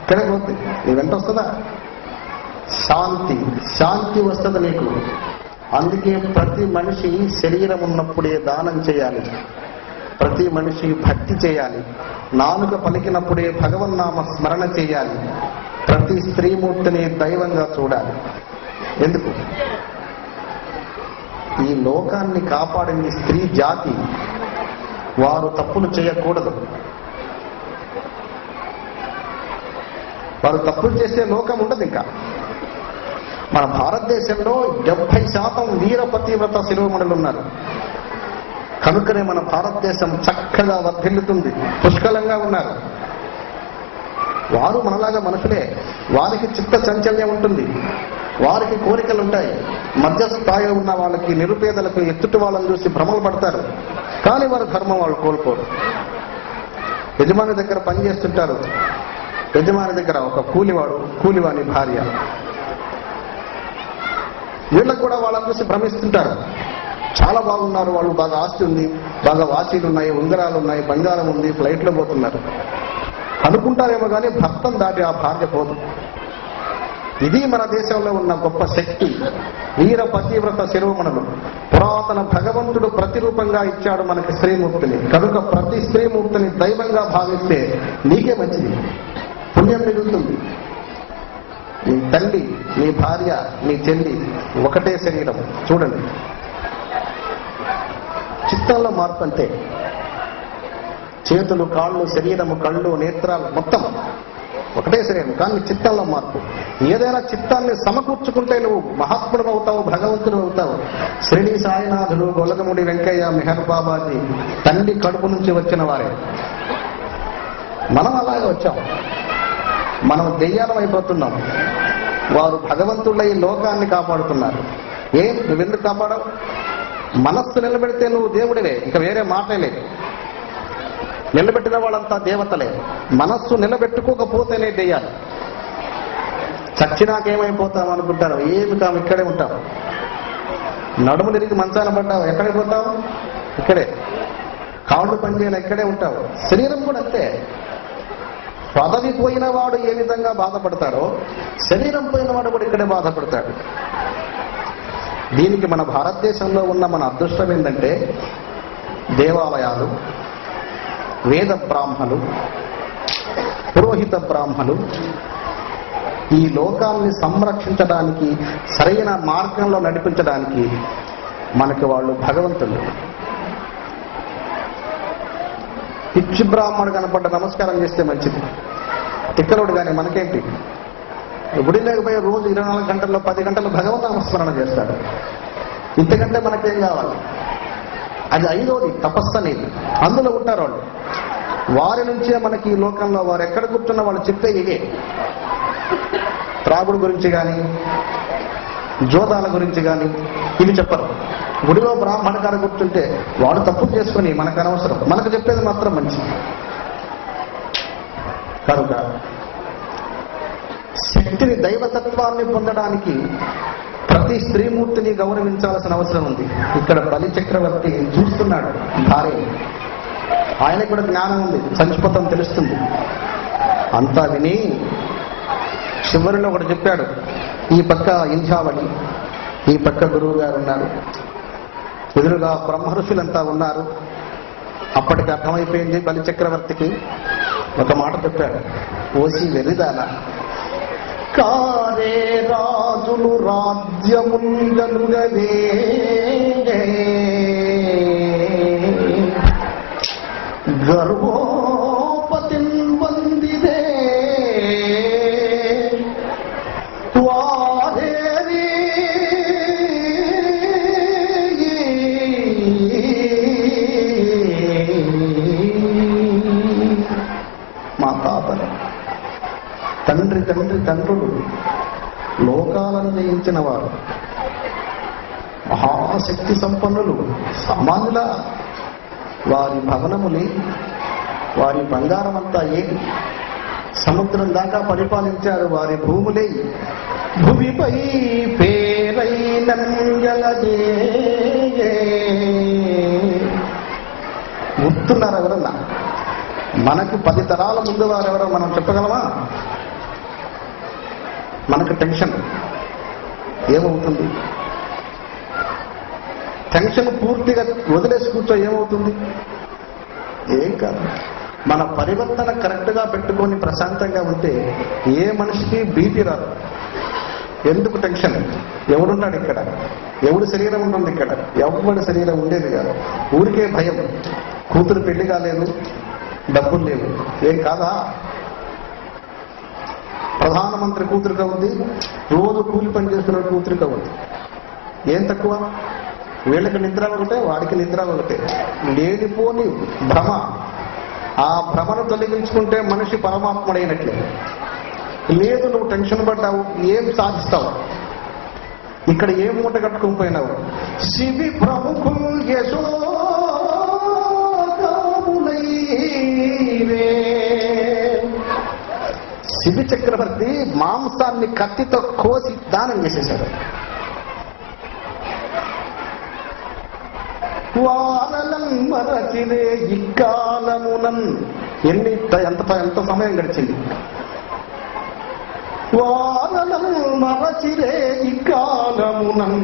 ఇక్కడే పోతుంది. నీ వెంట వస్తుందా? శాంతి వస్తుంది నీకు. అందుకే ప్రతి మనిషి శరీరం ఉన్నప్పుడే దానం చేయాలి, ప్రతి మనిషి భక్తి చేయాలి, నాలుక పలికినప్పుడే భగవన్నామ స్మరణ చేయాలి, ప్రతి స్త్రీమూర్తిని దైవంగా చూడాలి. ఎందుకు? ఈ లోకాన్ని కాపాడింది స్త్రీ జాతి. వారు తప్పులు చేయకూడదు. వారు తప్పులు చేసే లోకం ఉండదు. ఇంకా మన భారతదేశంలో 70% వీర పతివ్రత శిరోమణులు ఉన్నారు. కనుకనే మన భారతదేశం చక్కగా వర్ధిల్లుతుంది, పుష్కలంగా ఉన్నారు. వారు మనలాగా మనుషులే. వారికి చిత్త చంచల్యం ఉంటుంది, వారికి కోరికలు ఉంటాయి. మధ్య స్థాయిలో ఉన్న వాళ్ళకి, నిరుపేదలకు, ఎత్తుటి వాళ్ళని చూసి భ్రమలు పడతారు. కానీ వారి ధర్మం వాళ్ళు కోల్పోరు. యజమాని దగ్గర పనిచేస్తుంటారు, యజమాని దగ్గర ఒక కూలివాడు, కూలివాని భార్య, వీళ్ళకు కూడా వాళ్ళని చూసి భ్రమిస్తుంటారు. చాలా బాగున్నారు వాళ్ళు, బాగా ఆస్తి ఉంది, బాగా వాచీలు ఉన్నాయి, ఉంగరాలు ఉన్నాయి, బంగారం ఉంది, ఫ్లైట్లో పోతున్నారు అనుకుంటారేమో కానీ భర్తను దాటి ఆ భార్య పోదు. ఇది మన దేశంలో ఉన్న గొప్ప శక్తి. వీర పతివ్రత శిరోమణులు. పురాతన భగవంతుడు ప్రతిరూపంగా ఇచ్చాడు మనకి స్త్రీమూర్తిని. కనుక ప్రతి స్త్రీమూర్తిని దైవంగా భావిస్తే నీకే మంచిది, పుణ్యం మిగులుతుంది. నీ తల్లి, నీ భార్య, నీ చెల్లి ఒకటే శరీరం. చూడండి, చిత్తంలో మార్పు అంతే. చేతులు, కాళ్ళు, శరీరము, కళ్ళు, నేత్రాలు మొత్తం ఒకటే శరీరం, కానీ చిత్తంలో మార్పు. ఏదైనా చిత్తాన్ని సమకూర్చుకుంటే నువ్వు మహాత్ముడు అవుతావు, భగవంతుడు అవుతావు. శ్రీని సాయినాథుడు, గొలగముడి వెంకయ్య, మెహర్ బాబాజీ తల్లి కడుపు నుంచి వచ్చిన వారే. మనం అలాగే వచ్చాం. మనం దెయ్యాలం అయిపోతున్నాం. వారు భగవంతుళ్ళ ఈ లోకాన్ని కాపాడుతున్నారు. నువ్వెందుకు కాపాడవు? మనస్సు నిలబెడితే నువ్వు దేవుడివే, ఇక వేరే మాటే లేదు. నిలబెట్టిన వాళ్ళంతా దేవతలే. మనస్సు నిలబెట్టుకోకపోతేనే దెయ్యాలి. చచ్చినాకేమైపోతాం అనుకుంటారు, ఏమి కాము, ఇక్కడే ఉంటాం. నడుము నిరిగి మంచాన పడ్డావు, ఎక్కడికి పోతావు? ఇక్కడే. కాళ్ళు పనిచేయాలి, ఇక్కడే ఉంటావు. శరీరం కూడా అంతే. పదవి పోయిన వాడు ఏ విధంగా బాధపడతాడో, శరీరం పోయిన వాడు కూడా ఇక్కడే బాధపడతాడు. దీనికి మన భారతదేశంలో ఉన్న మన అదృష్టం ఏంటంటే, దేవాలయాలు, వేద బ్రాహ్మలు, పురోహిత బ్రాహ్మలు ఈ లోకాన్ని సంరక్షించడానికి, సరైన మార్గంలో నడిపించడానికి మనకి వాళ్ళు భగవంతులు. పిచ్చి బ్రాహ్మణుడు కనపడ్డ నమస్కారం చేస్తే మంచిది, తిక్కలోడు కానీ మనకేంటి? గుడి లేకపోయే రోజు 24 గంటల్లో 10 గంటలు భగవన్ నామస్మరణ చేస్తాడు. ఇంతకంటే మనకేం కావాలి? అది 5వది తపస్సు అనేది. అందులో ఉంటారు వాళ్ళు. వారి నుంచే మనకి ఈ లోకంలో వారు ఎక్కడ కూర్చున్న వాళ్ళు చెప్పే ఇవే. త్రాగుడు గురించి కానీ, జోదాల గురించి కానీ ఇవి చెప్పరు. గుడిలో బ్రాహ్మణ గారు కూర్చుంటే వాడు తప్పు చేసుకుని మనకు అనవసరం, మనకు చెప్పేది మాత్రం మంచిది. కనుక శక్తిని, దైవతత్వాన్ని పొందడానికి ప్రతి స్త్రీమూర్తిని గౌరవించాల్సిన అవసరం ఉంది. ఇక్కడ బలి చక్రవర్తి చూస్తున్నాడు భార్య, ఆయనకు కూడా జ్ఞానం ఉంది, చచ్చిపోతాం తెలుస్తుంది. అంతా విని చివరిలో ఒకటి చెప్పాడు. ఈ పక్క ఇంధ్యావళి, ఈ పక్క గురువు గారు ఉన్నారు, ఎదురుగా బ్రహ్మఋషులంతా ఉన్నారు. అప్పటికి అర్థమైపోయింది బలి చక్రవర్తికి. ఒక మాట చెప్పాడు, ఓసి వెర్రిదానా, కారే రాజులు రాజ్యముంగలుగదే, గర్వోపతిన్ వందిదే, వారేరి మా తాతలు, తండ్రులు లోకాలను జయించిన వారు, మహాశక్తి సంపన్నులు, సామాన్యుల వారి భవనములే, వారి బంగారం అంతా ఏది, సముద్రం దాకా పరిపాలించారు. వారి భూములే భూమిపై పేరైనంజలజే. గుర్తున్నారు ఎవరన్నా? మనకు 10 తరాల ముందు వారు ఎవరో మనం చెప్పగలమా? మనకు టెన్షన్ ఏమవుతుంది? టెన్షన్ పూర్తిగా వదిలేసి కూర్చో ఏమవుతుంది? ఏం కాదు. మన పరివర్తన కరెక్ట్గా పెట్టుకొని ప్రశాంతంగా ఉంటే ఏ మనిషికి బీపీ రాదు. ఎందుకు టెన్షన్? ఎవడున్నాడు ఇక్కడ? ఎవడు శరీరం ఉంటుంది ఇక్కడ? ఎవరి శరీరం ఉండేది కాదు. ఊరికే భయం. కూతురు పెళ్లి కాలేదు, డబ్బులు లేవు, ఏం కాదా? ప్రధానమంత్రి కూతురు కవుంది, రోజు కూలి పని చేస్తున్న కూతురు కవుంది, ఏం తక్కువ? వీళ్ళకి నిద్ర ఒకటే, వాడికి నిద్ర ఒకటే. లేనిపోని భ్రమ. ఆ భ్రమను తొలగించుకుంటే మనిషి పరమాత్ముడైనట్లే. లేదు, నువ్వు టెన్షన్ పడ్డావు, ఏం సాధిస్తావు? ఇక్కడ ఏం మూట కట్టుకుని పోయినావు? శివి ప్రముఖులు యశోదాములైరే. శివి చక్రవర్తి మాంసాన్ని కత్తితో కోసి దానం చేసేశాడు. వారలం మరచిరే ఇక్కాలమునన్. ఎంత సమయం గడిచింది? వారలం మరచిరే ఇక్కాలమునన్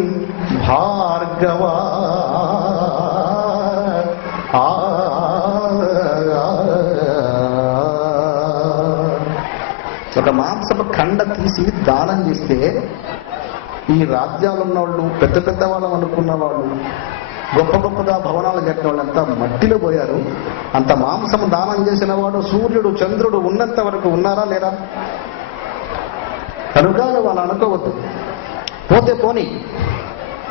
భార్గవా. ఒక మాంసపు ఖండ తీసి దానం చేస్తే ఈ రాజ్యాలు ఉన్నవాళ్ళు, పెద్ద పెద్ద వాళ్ళం అనుకున్న వాళ్ళు, గొప్ప గొప్పగా భవనాలు కట్టిన వాళ్ళంతా మట్టిలో పోయారు. అంత మాంసం దానం చేసిన వాడు సూర్యుడు చంద్రుడు ఉన్నంత వరకు ఉన్నారా లేరా? కనుక వాళ్ళు అనుకోవద్దు. పోతే పోని,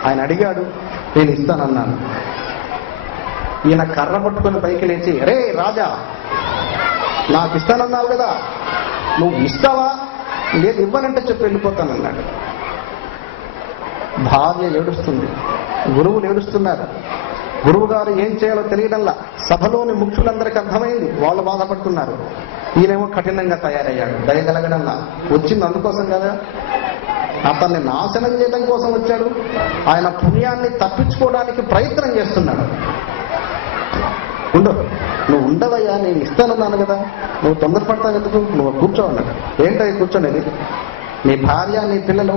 ఆయన అడిగాడు, నేను ఇస్తానన్నాను. ఈయన కర్ర పట్టుకొని పైకి లేచి, అరే రాజా, నాకు ఇస్తానన్నావు కదా, నువ్వు ఇస్తావా? లేదు, ఇవ్వనంటే చెప్పి వెళ్ళిపోతానన్నాడు. భార్య ఏడుస్తుంది, గురువులు ఏడుస్తున్నారు. గురువు గారు ఏం చేయాలో తెలియడంలా. సభలోని ముఖ్యులందరికీ అర్థమైంది, వాళ్ళు బాధపడుతున్నారు. ఈయనేమో కఠినంగా తయారయ్యాడు. దయగలగడంలా. వచ్చింది అందుకోసం కదా, అతన్ని నాశనం చేయడం కోసం వచ్చాడు. ఆయన పుణ్యాన్ని తప్పించుకోవడానికి ప్రయత్నం చేస్తున్నాడు. నువ్వు ఉండవయ్యా, నేను ఇస్తానన్నాను కదా, నువ్వు తొందరపడతావు ఎందుకు, నువ్వు కూర్చో అన్నాడు. ఏంటది కూర్చోనేది? నీ భార్య, నీ పిల్లలు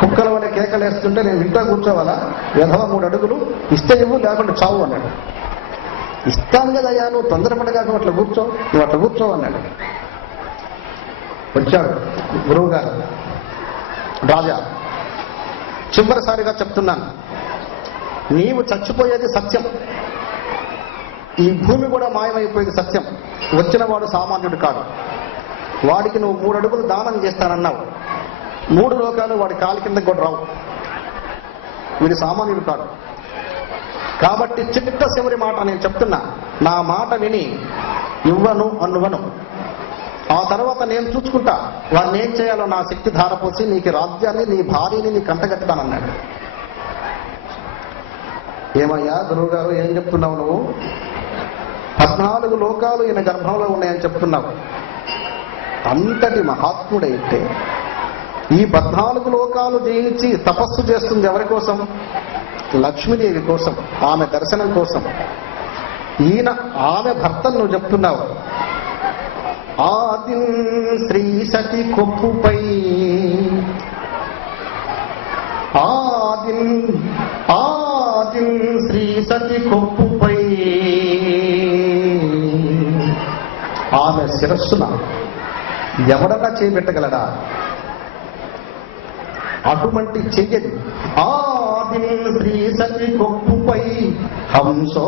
కుక్కల వల్ల కేకలేస్తుంటే నేను ఇంట్లో కూర్చోవాలా? వెధవ 3 అడుగులు ఇస్తే ఇవ్వు, లేకుండా చావు అన్నాడు. ఇస్తాను కదయ్యా, నువ్వు తొందరపడగాక అట్లా కూర్చో, నువ్వు అట్లా కూర్చో అన్నాడు. వచ్చాడు గురువు గారు. రాజా, చివరిసారిగా చెప్తున్నాను, నీవు చచ్చిపోయేది సత్యం, ఈ భూమి కూడా మాయమైపోయేది సత్యం. వచ్చిన వాడు సామాన్యుడు కాదు. వాడికి నువ్వు 3 అడుగులు దానం చేస్తానన్నావు. 3 లోకాలు వాడి కాలి కింద కూడా రావు. వీడి సామాన్యుడు కాదు. కాబట్టి చిట్ట చివరి మాట నేను చెప్తున్నా, నా మాట విని ఇవ్వను అనువను. ఆ తర్వాత నేను చూసుకుంటా, వాడిని ఏం చేయాలో నా శక్తి ధారపోసి నీకు రాజ్యాన్ని, నీ భార్యని నీ కంటగట్టుతానన్నాడు. ఏమయ్యా గురువు గారు, ఏం చెప్తున్నావు నువ్వు? 14 లోకాలు ఈయన గర్భంలో ఉన్నాయని చెప్తున్నావు. అంతటి మహాత్ముడైతే ఈ 14 లోకాలు జయించి తపస్సు చేస్తుంది ఎవరి కోసం? లక్ష్మీదేవి కోసం, ఆమె దర్శనం కోసం. ఈయన ఆమె భర్తను నువ్వు చెప్తున్నావు. ఆది శ్రీ సతి కొప్పుపై, ఆది శ్రీ సతి కొప్పుపై ఆమె శిరస్సున ఎవడన్నా చేపెట్టగలడా? అటువంటి చెయ్యది. ఆది శ్రీ సతి కొప్పుపై హంసోత్తరీయంబుపై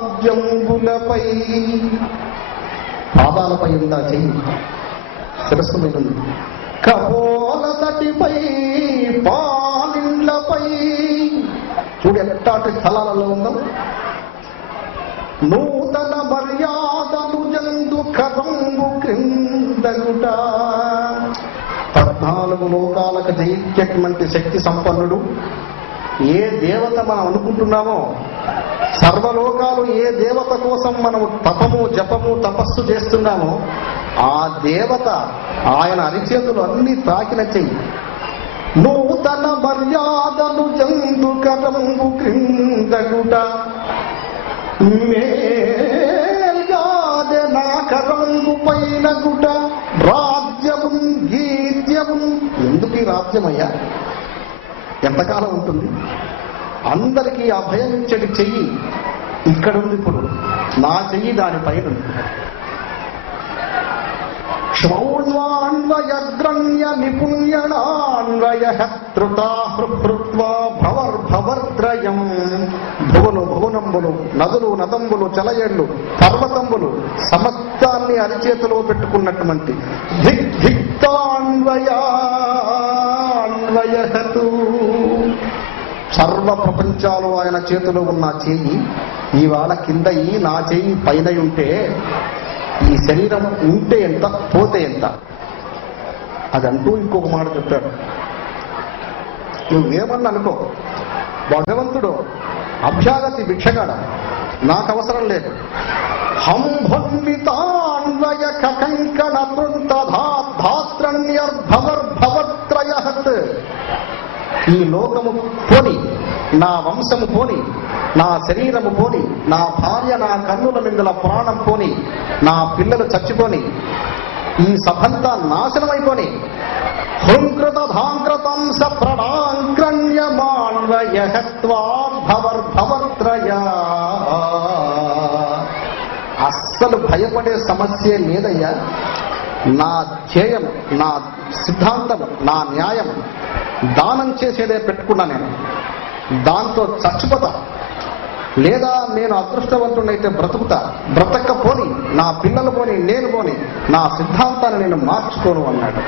పాదాబ్జంబులపై, పాదాలపై ఉందా చెయ్యి, శిరస్సు మీద ఉంది. కపోల తటిపై పాలిండ్లపై, చూడు ఎట్టాటి స్థలాలలో ఉందో. నూతన మర్యాదలు జందు కరంబు క్రిందగుట. 14 లోకాలకు జయించేటువంటి శక్తి సంపన్నుడు. ఏ దేవత మనం అనుకుంటున్నామో, సర్వలోకాలు ఏ దేవత కోసం మనము తపము జపము తపస్సు చేస్తున్నామో, ఆ దేవత ఆయన అరిచేతులు అన్ని తాకిన చెయ్యి. నూతన మర్యాదలు జందు కరంబు క్రిందగుట, మేల్గాదె నా కరంబు పైన గుట, రాజ్యము గీత్యము. ఎందుకు ఈ రాజ్యమయ్యా? ఎంతకాలం ఉంటుంది? అందరికీ అభయం ఇచ్చడి చెయ్యి ఇక్కడుంది. ఇప్పుడు నా చెయ్యి దానిపైన ఉంది. క్షౌణ్వాన్వయగ్రణ్య నిపుణ్యణాన్వయ త్రుతాహృత్వా భవర్భవర్త్రయం. భువను భువనంబులు, నదులు నదంబులు, చలయేళ్లు, పర్వతంబులు సమస్తాన్ని అరిచేతిలో పెట్టుకున్నటువంటి దిగ్ధిక్తాన్వయాన్వయహతు. సర్వ ప్రపంచాలు ఆయన చేతిలో ఉన్న చేయి ఇవాళ కింద నా చేయి పైన ఉంటే ఈ శరీరం ఉంటే ఎంత, పోతే ఎంత. అదంటూ ఇంకొక మాట చెప్పాడు. నువ్వేమన్నా అనుకో, భగవంతుడు అభ్యాగతి భిక్షగాడ, నాకు అవసరం లేదు. హంభన్వితాన్వయ కంకణ ధాత్రణ్యర్భవర్భవత్రయహత్. ఈ లోకము పోని, నా వంశము పోని, నా శరీరము పోని, నా భార్య నా కన్నుల మిందుల ప్రాణం పోని, నా పిల్లలు చచ్చిపోని, ఈ సభంతా నాశనమైపోని, హృంకృతాంకృతంస ప్రణాంక్రణ్యమాన్వయహత్వార్భవర్భవత్రయా. అస్సలు భయపడే సమస్య లేదయ్యా. నా ధ్యేయం, నా సిద్ధాంతం, నా న్యాయం దానం చేసేదే పెట్టుకున్నా. నేను దాంతో చచ్చిపోతా, లేదా నేను అదృష్టవంతుడైతే బ్రతుకుతా. బ్రతకపోని, నా పిల్లలు పోని, నేను పోని, నా సిద్ధాంతాన్ని నేను మార్చుకోను అన్నాడు.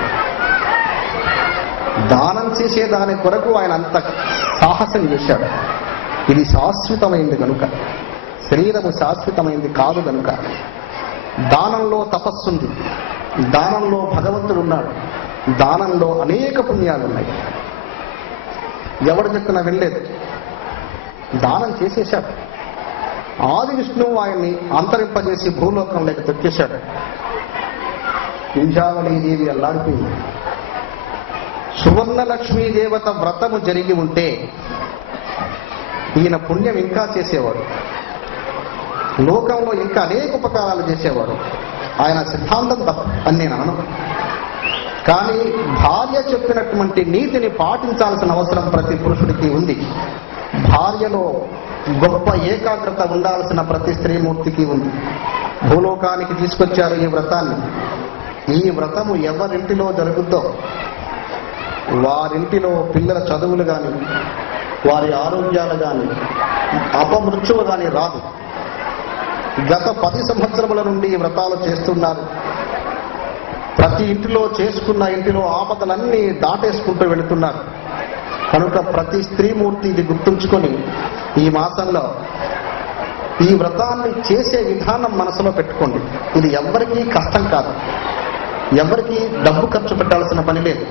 దానం చేసే దాని కొరకు ఆయన అంత సాహసం చేశాడు. ఇది శాశ్వతమైంది కనుక, శరీరము శాశ్వతమైంది కాదు కనుక. దానంలో తపస్సుంది, దానంలో భగవంతుడు ఉన్నాడు, దానంలో అనేక పుణ్యాలు ఉన్నాయి. ఎవడు చెప్పినా వెళ్ళలేదు, దానం చేసేశాడు. ఆది విష్ణువు ఆయన్ని అంతరింపజేసి భూలోకంలోకి తొక్కేశాడు. కుంజావళీదేవి అల్లాడిపోయింది. సువర్ణలక్ష్మీ దేవత వ్రతము జరిగి ఉంటే ఈయన పుణ్యం ఇంకా చేసేవాడు, లోకంలో ఇంకా అనేక ఉపకారాలు చేసేవాడు. ఆయన సిద్ధాంతం తప్పు అని నేను అనను. కానీ భార్య చెప్పినటువంటి నీతిని పాటించాల్సిన అవసరం ప్రతి పురుషుడికి ఉంది. భార్యలో గొప్ప ఏకాగ్రత ఉండాల్సిన ప్రతి స్త్రీమూర్తికి ఉంది. భూలోకానికి తీసుకొచ్చారు ఈ వ్రతాన్ని. ఈ వ్రతము ఎవరింటిలో జరుగుద్దో వారింటిలో పిల్లల చదువులు కానీ, వారి ఆరోగ్యాలు కానీ, అపమృత్యువు కానీ రాదు. గత 10 సంవత్సరముల నుండి ఈ వ్రతాలు చేస్తున్నారు. ప్రతి ఇంటిలో చేసుకున్న ఇంటిలో ఆపదలన్నీ దాటేసుకుంటూ వెళుతున్నారు. కనుక ప్రతి స్త్రీమూర్తి ఇది గుర్తుంచుకొని ఈ మాసంలో ఈ వ్రతాన్ని చేసే విధానం మనసులో పెట్టుకోండి. ఇది ఎవ్వరికీ కష్టం కాదు, ఎవరికి డబ్బు ఖర్చు పెట్టాల్సిన పని లేదు.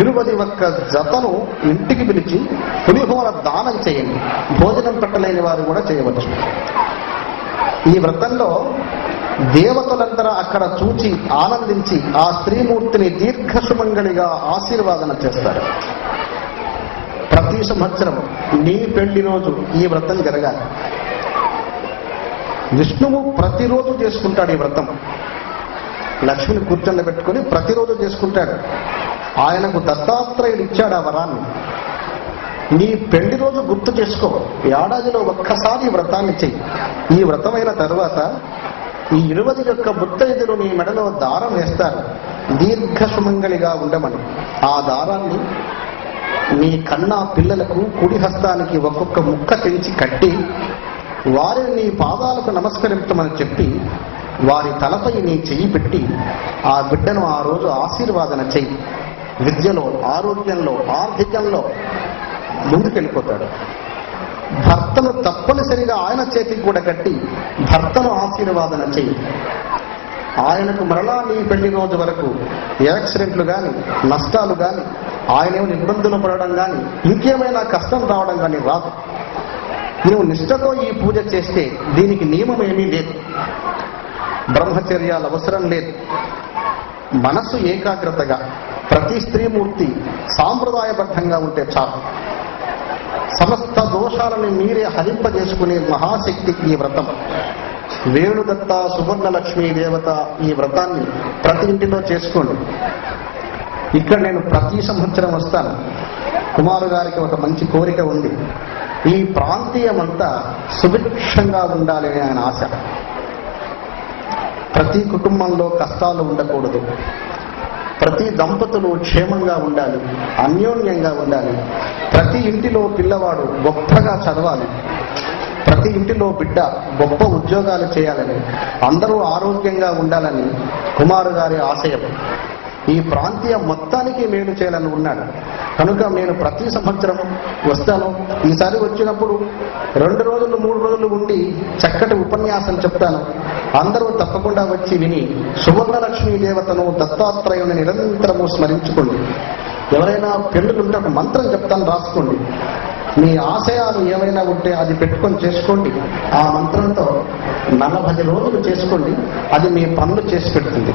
21 జతను ఇంటికి పిలిచి పులిహోర దానం చేయండి. భోజనం పెట్టలేని వారు కూడా చేయవచ్చు. ఈ వ్రతంలో దేవతలందరూ అక్కడ చూచి ఆనందించి ఆ స్త్రీమూర్తిని దీర్ఘసుమంగళిగా ఆశీర్వాదన చేస్తారు. ప్రతి సంవత్సరం నీ పెళ్లి రోజు ఈ వ్రతం జరగాలి. విష్ణువు ప్రతిరోజు చేసుకుంటాడు ఈ వ్రతం. లక్ష్మిని కూర్చొని పెట్టుకుని ప్రతిరోజు చేసుకుంటాడు. ఆయనకు దత్తాత్రేయుడు ఇచ్చాడు ఆ వరాన్ని. నీ పెళ్లి రోజు గుర్తు చేసుకో, ఏడాదిలో ఒక్కసారి ఈ వ్రతాన్ని చెయ్యి. ఈ వ్రతమైన తరువాత ఈ 21 ముత్తైదులు నీ మెడలో దారం వేస్తారు, దీర్ఘసుమంగళిగా ఉండమని. ఆ దారాన్ని నీ కన్నా పిల్లలకు కుడి హస్తానికి ఒక్కొక్క ముక్క తెంచి కట్టి వారిని నీ పాదాలకు నమస్కరించమని చెప్పి వారి తలపై నీ చెయ్యి పెట్టి ఆ బిడ్డను ఆ రోజు ఆశీర్వాదన చెయ్యి. విద్యలో, ఆరోగ్యంలో, ఆర్థికంలో ముందుకెళ్ళిపోతాడు. భర్తను తప్పనిసరిగా ఆయన చేతికి కూడా కట్టి భర్తను ఆశీర్వాదన చెయ్యి. ఆయనకు మరలా నీ పెళ్లి రోజు వరకు యాక్సిడెంట్లు కానీ, నష్టాలు కానీ, ఆయనేమో ఇబ్బందులు పడడం కానీ, ఇంకేమైనా కష్టం రావడం కానీ రాదు. నువ్వు నిష్ఠతో ఈ పూజ చేస్తే దీనికి నియమం ఏమీ లేదు, బ్రహ్మచర్యాలు అవసరం లేదు. మనసు ఏకాగ్రతగా ప్రతి స్త్రీమూర్తి సాంప్రదాయబద్ధంగా ఉంటే చాలు. సమస్త దోషాలను మీరే హరింపజేసుకునే మహాశక్తి ఈ వ్రతం. వేణుదత్త సువర్ణలక్ష్మీ దేవత ఈ వ్రతాన్ని ప్రతి ఇంటిలో చేసుకోండి. ఇక్కడ నేను ప్రతి సంవత్సరం వస్తాను. కుమారు గారికి ఒక మంచి కోరిక ఉంది. ఈ ప్రాంతీయమంతా సుభిక్షంగా ఉండాలని ఆయన ఆశ. ప్రతి కుటుంబంలో కష్టాలు ఉండకూడదు. ప్రతి దంపతులు క్షేమంగా ఉండాలి, అన్యోన్యంగా ఉండాలి. ప్రతి ఇంటిలో పిల్లవాడు గొప్పగా చదవాలి, ప్రతి ఇంటిలో బిడ్డ గొప్ప ఉద్యోగాలు చేయాలని, అందరూ ఆరోగ్యంగా ఉండాలని కుమారు గారి ఆశయం. ఈ ప్రాంతీయ మొత్తానికి మేలు చేయాలని ఉన్నాడు. కనుక నేను ప్రతి సంవత్సరం వస్తాను. ఈసారి వచ్చినప్పుడు 2 రోజులు 3 రోజులు ఉండి చక్కటి ఉపన్యాసం చెప్తాను. అందరూ తప్పకుండా వచ్చి విని సువర్ణలక్ష్మీ దేవతను, దత్తాత్రేయుని నిరంతరము స్మరించుకోండి. ఎవరైనా పెళ్ళులుంటే ఒక మంత్రం చెప్తాను, రాసుకోండి. మీ ఆశయాలు ఏమైనా ఉంటే అది పెట్టుకొని చేసుకోండి. ఆ మంత్రంతో 40 రోజులు చేసుకోండి. అది మీ పనులు చేసి పెడుతుంది.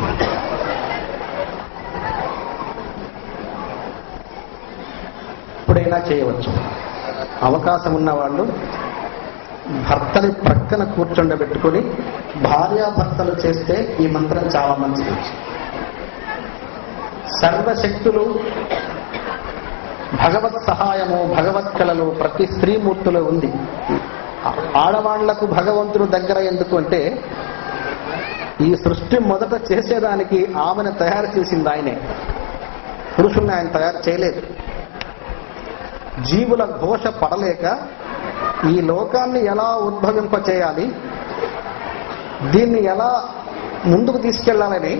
ఎప్పుడైనా చేయవచ్చు. అవకాశం ఉన్నవాళ్ళు భర్తని ప్రక్కన కూర్చుండబెట్టుకొని భార్యాభర్తలు చేస్తే ఈ మంత్రం చాలా మంచిది. సర్వశక్తులు, భగవత్ సహాయము, భగవత్ కళలు ప్రతి స్త్రీమూర్తిలో ఉంది. ఆడవాళ్లకు భగవంతుడు దగ్గర ఎందుకు అంటే, ఈ సృష్టి మొదట చేసేదానికి ఆమెను తయారు చేసింది ఆయనే, పురుషుల్ని ఆయన తయారు చేయలేదు. జీవుల ఘోష పడలేక ఈ లోకాన్ని ఎలా ఉద్భవింపచేయాలి, దీన్ని ఎలా ముందుకు తీసుకెళ్లాలని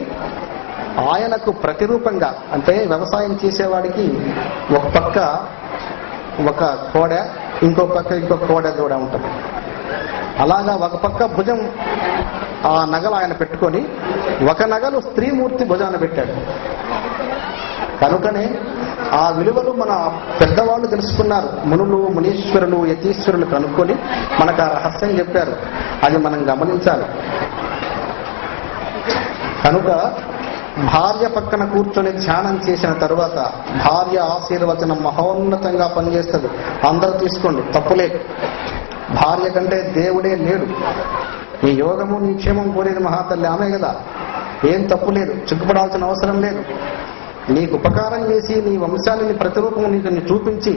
ఆయనకు ప్రతిరూపంగా, అంటే వ్యవసాయం చేసేవాడికి ఒక పక్క ఒక కోడ, ఇంకో పక్క ఇంకో కోడ కూడా ఉంటుంది. అలాగా ఒక పక్క భుజం ఆ నగలు ఆయన పెట్టుకొని ఒక నగలు స్త్రీమూర్తి భుజాన పెట్టాడు. కనుకనే ఆ విలువలు మన పెద్దవాళ్ళు తెలుసుకున్నారు. మునులు, మునీశ్వరులు, యతీశ్వరులు కనుక్కొని మనకు ఆ రహస్యం చెప్పారు. అది మనం గమనించాలి. కనుక భార్య పక్కన కూర్చొని ధ్యానం చేసిన తరువాత భార్య ఆశీర్వచనం మహోన్నతంగా పనిచేస్తుంది. అందరూ తీసుకోండి, తప్పులేదు. భార్య కంటే దేవుడే లేడు. నీ యోగము, నీ క్షేమం కోరేది మహాతల్లి ఆమె కదా. ఏం తప్పు లేదు, చిక్కుపడాల్సిన అవసరం లేదు. నీకు ఉపకారం చేసి నీ వంశాన్ని ప్రతిరూపము నీకు చూపించి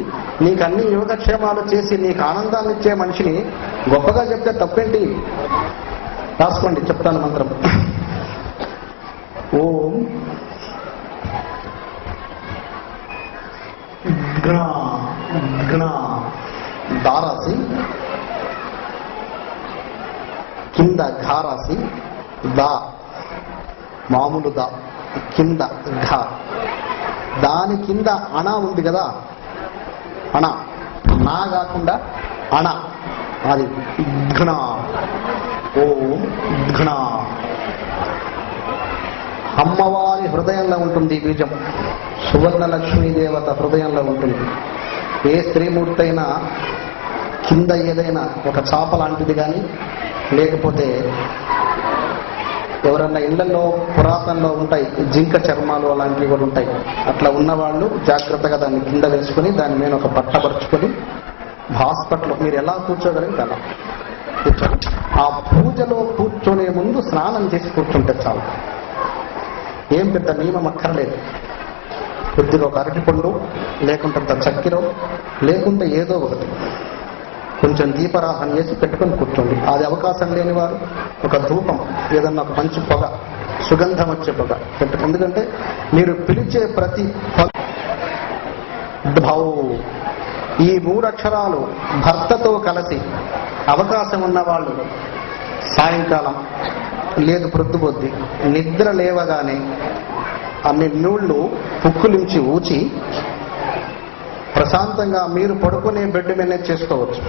నీకు అన్ని యోగక్షేమాలు చేసి నీకు ఆనందాన్ని ఇచ్చే మనిషిని గొప్పగా చెప్తే తప్పేంటి? రాసుకోండి, చెప్తాను మంత్రం. ఓం ఘ్నా ఘ్నా దారాసి, కింద ఘారాసి, దా మామూలు దా, కింద ఘా, దాని కింద అణ ఉంది కదా, అణ, నా కాకుండా అణ, అది ఘ్నా. ఓం ఘ్నా. అమ్మవారి హృదయంలో ఉంటుంది ఈ బీజం. సువర్ణ లక్ష్మీదేవత హృదయంలో ఉంటుంది. ఏ స్త్రీమూర్తి అయినా కింద ఏదైనా ఒక చాప లాంటిది కానీ, లేకపోతే ఎవరన్నా ఇళ్లలో పురాతనలో ఉంటాయి జింక చర్మాలు అలాంటివి కూడా ఉంటాయి. అట్లా ఉన్నవాళ్ళు జాగ్రత్తగా దాన్ని కింద వేసుకుని దాని మీద ఒక పట్టపరుచుకొని హాస్పిటల్లో మీరు ఎలా కూర్చోగలిగితే అలా కూర్చొని ఆ పూజలో కూర్చొనే ముందు స్నానం చేసి కూర్చుంటే చాలు. ఏం పెద్ద నియమం అక్కర్లేదు. కొద్దిగా ఒక అరటిపండు, లేకుంటే చక్కెర, లేకుంటే ఏదో ఒకటి కొంచెం దీపారాధన చేసి పెట్టుకొని కూర్చోండి. అది అవకాశం లేని వారు ఒక ధూపం, ఏదన్నా ఒక మంచి పొగ, సుగంధం వచ్చే పొగ పెట్టుకో. ఎందుకంటే మీరు పిలిచే ప్రతి భౌ, ఈ 3 అక్షరాలు భర్తతో కలిసి అవకాశం ఉన్నవాళ్ళు సాయంకాలం లేదు ప్రొద్దుబొద్ది నిద్ర లేవగానే అన్ని నీళ్లు పుక్కులించి ఊచి ప్రశాంతంగా మీరు పడుకునే బెడ్ మీద చేసుకోవచ్చు.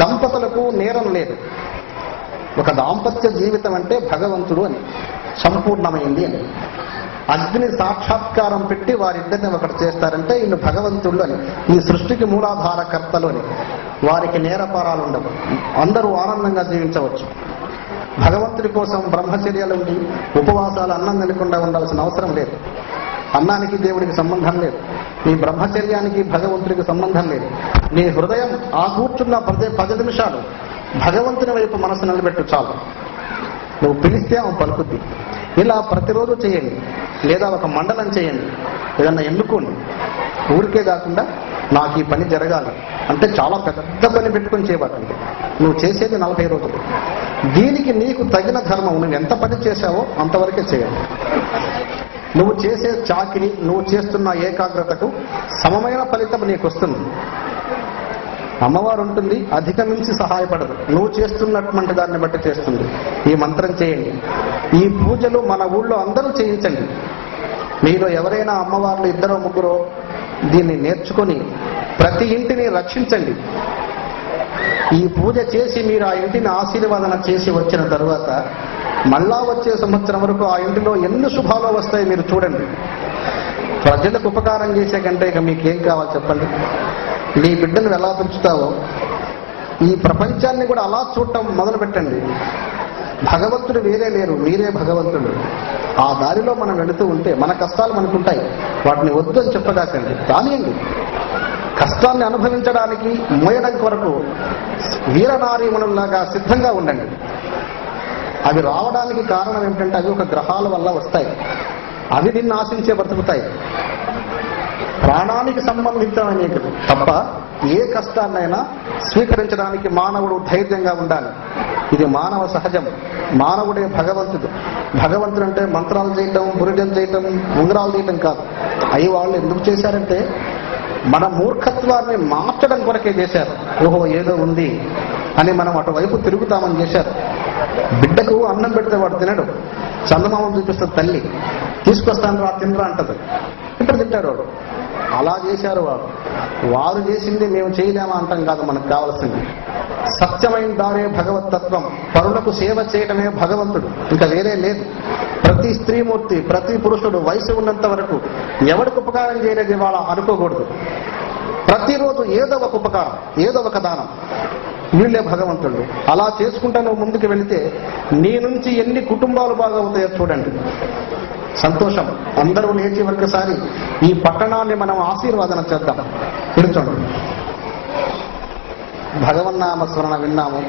దంపతులకు నేరం లేదు. ఒక దాంపత్య జీవితం అంటే భగవంతుడు అని, సంపూర్ణమైంది అని. అగ్ని సాక్షాత్కారం పెట్టి వారిద్దరిని ఒకటి చేస్తారంటే వీళ్ళు భగవంతుళ్ళు అని, ఈ సృష్టికి మూలాధారకర్తలు అని. వారికి నేరపారాలు ఉండవు. అందరూ ఆనందంగా జీవించవచ్చు. భగవంతుడి కోసం బ్రహ్మచర్యాలు ఉండి ఉపవాసాలు అన్నం తినకుండా ఉండాల్సిన అవసరం లేదు. అన్నానికి దేవుడికి సంబంధం లేదు. నీ బ్రహ్మచర్యానికి భగవంతుడికి సంబంధం లేదు. నీ హృదయం ఆ కూర్చున్న 10 నిమిషాలు భగవంతుని వైపు మనసు నిలబెట్టు చాలు. నువ్వు పిలిస్తే ఆమె పలుకుద్ది. ఇలా ప్రతిరోజు చేయండి, లేదా ఒక మండలం చేయండి, ఏదన్నా ఎన్నుకోండి. ఊరికే కాకుండా నాకు ఈ పని జరగాలి అంటే చాలా పెద్ద పని పెట్టుకొని చేయబట్టండి. నువ్వు చేసేది 40 రోజులు. దీనికి నీకు తగిన ధర్మం, నువ్వు ఎంత పని చేశావో అంతవరకే చేయాలి. నువ్వు చేసే చాకిరి, నువ్వు చేస్తున్న ఏకాగ్రతకు సమమైన ఫలితం నీకు వస్తుంది. అమ్మవారు ఉంటుంది, అధిగమించి సహాయపడదు, నువ్వు చేస్తున్నటువంటి దాన్ని బట్టి చేస్తుంది. ఈ మంత్రం చేయండి. ఈ పూజలు మన ఊళ్ళో అందరూ చేయించండి. మీలో ఎవరైనా అమ్మవార్లు 2 3 దీన్ని నేర్చుకొని ప్రతి ఇంటిని రక్షించండి. ఈ పూజ చేసి మీరు ఆ ఇంటిని ఆశీర్వాదన చేసి వచ్చిన తరువాత మళ్ళా వచ్చే సంవత్సరం వరకు ఆ ఇంటిలో ఎన్ని శుభాలు వస్తాయి మీరు చూడండి. ప్రజలకు ఉపకారం చేసే కంటే ఇక మీకేం కావాలి చెప్పండి. నీ బిడ్డను ఎలా పెంచుతావో ఈ ప్రపంచాన్ని కూడా అలా చూడటం మొదలు పెట్టండి. భగవంతుడు వేరే లేరు, మీరే భగవంతుడు. ఆ దారిలో మనం వెళుతూ ఉంటే మన కష్టాలు మనకుంటాయి, వాటిని వద్దు అని చెప్పగాకండి, రానియండి. కష్టాన్ని అనుభవించడానికి మోయడం కొరకు వీరనారీమణుల్లాగా సిద్ధంగా ఉండండి. అవి రావడానికి కారణం ఏమిటంటే అవి ఒక గ్రహాల వల్ల వస్తాయి. అవి నిన్ను ఆశించే బ్రతుకుతాయి. ప్రాణానికి సంబంధించినవి తప్ప ఏ కష్టాన్నైనా స్వీకరించడానికి మానవుడు ధైర్యంగా ఉండాలి. ఇది మానవ సహజం. మానవుడే భగవంతుడు. భగవంతుడు అంటే మంత్రాలు చేయటం, బురిజం చేయటం, ఉంగరాలు చేయటం కాదు. అవి వాళ్ళు ఎందుకు చేశారంటే మన మూర్ఖత్వాన్ని మార్చడం కొరకే చేశారు. ఓహో ఏదో ఉంది అని మనం అటువైపు తిరుగుతామని చేశారు. బిడ్డకు అన్నం పెడితే వాడు తినడు. చందమామం చూపిస్తుంది తల్లి, తీసుకొస్తాను రా తినరా అంటది. ఇప్పుడు తింటాడు వాడు. అలా చేశారు వాడు. వారు చేసింది మేము చేయలేమా అంటాం కాదు. మనకు కావాల్సింది సత్యమైన దారే భగవతత్వం. పరులకు సేవ చేయటమే భగవంతుడు, ఇంకా వేరే లేదు. ప్రతి స్త్రీమూర్తి, ప్రతి పురుషుడు వయసు ఉన్నంత వరకు ఎవరికి ఉపకారం చేయలేదు వాళ్ళ అనుకోకూడదు. ప్రతిరోజు ఏదో ఒక ఉపకారం, ఏదో ఒక దానం. వీళ్ళే భగవంతుడు. అలా చేసుకుంటా నువ్వు ముందుకు వెళితే నీ నుంచి ఎన్ని కుటుంబాలు బాగా అవుతాయో చూడండి. సంతోషం. అందరూ లేచి ఒక్కసారి ఈ పట్టణాన్ని మనం ఆశీర్వాదన చేద్దాం. కూర్చోండి. భగవన్నామ స్మరణ విన్నాము,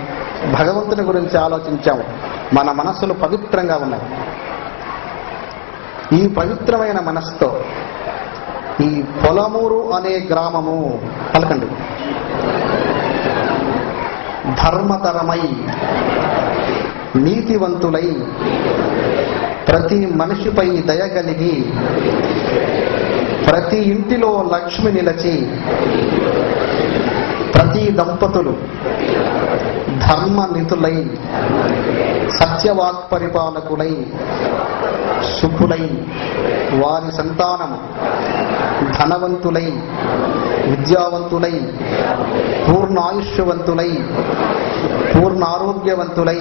భగవంతుని గురించి ఆలోచించాము. మన మనస్సులు పవిత్రంగా ఉన్నాయి. ఈ పవిత్రమైన మనస్సుతో ఈ పొలమూరు అనే గ్రామము పలకండి. ధర్మతరమై, నీతివంతులై, ప్రతి మనిషిపై దయగలిగి, ప్రతి ఇంటిలో లక్ష్మి నిలచి, ప్రతి దంపతులు ధర్మనితులై, సత్యవాక్ పరిపాలకులై, సుఖులై, వారి సంతానము ధనవంతులై, విద్యావంతులై, పూర్ణాయుష్యవంతులై, పూర్ణారోగ్యవంతులై,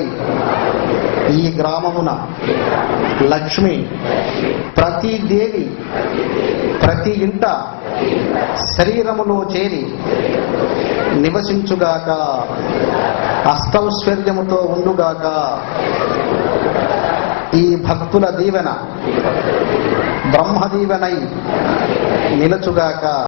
ఈ గ్రామమున లక్ష్మి ప్రతి దేవి ప్రతి ఇంట శరీరములో చేరి నివసించుగాక, అష్టౌశ్వర్యముతో ఉండుగాక. ఈ భక్తుల దీవెన బ్రహ్మ దీవెనై నిలచుగాక.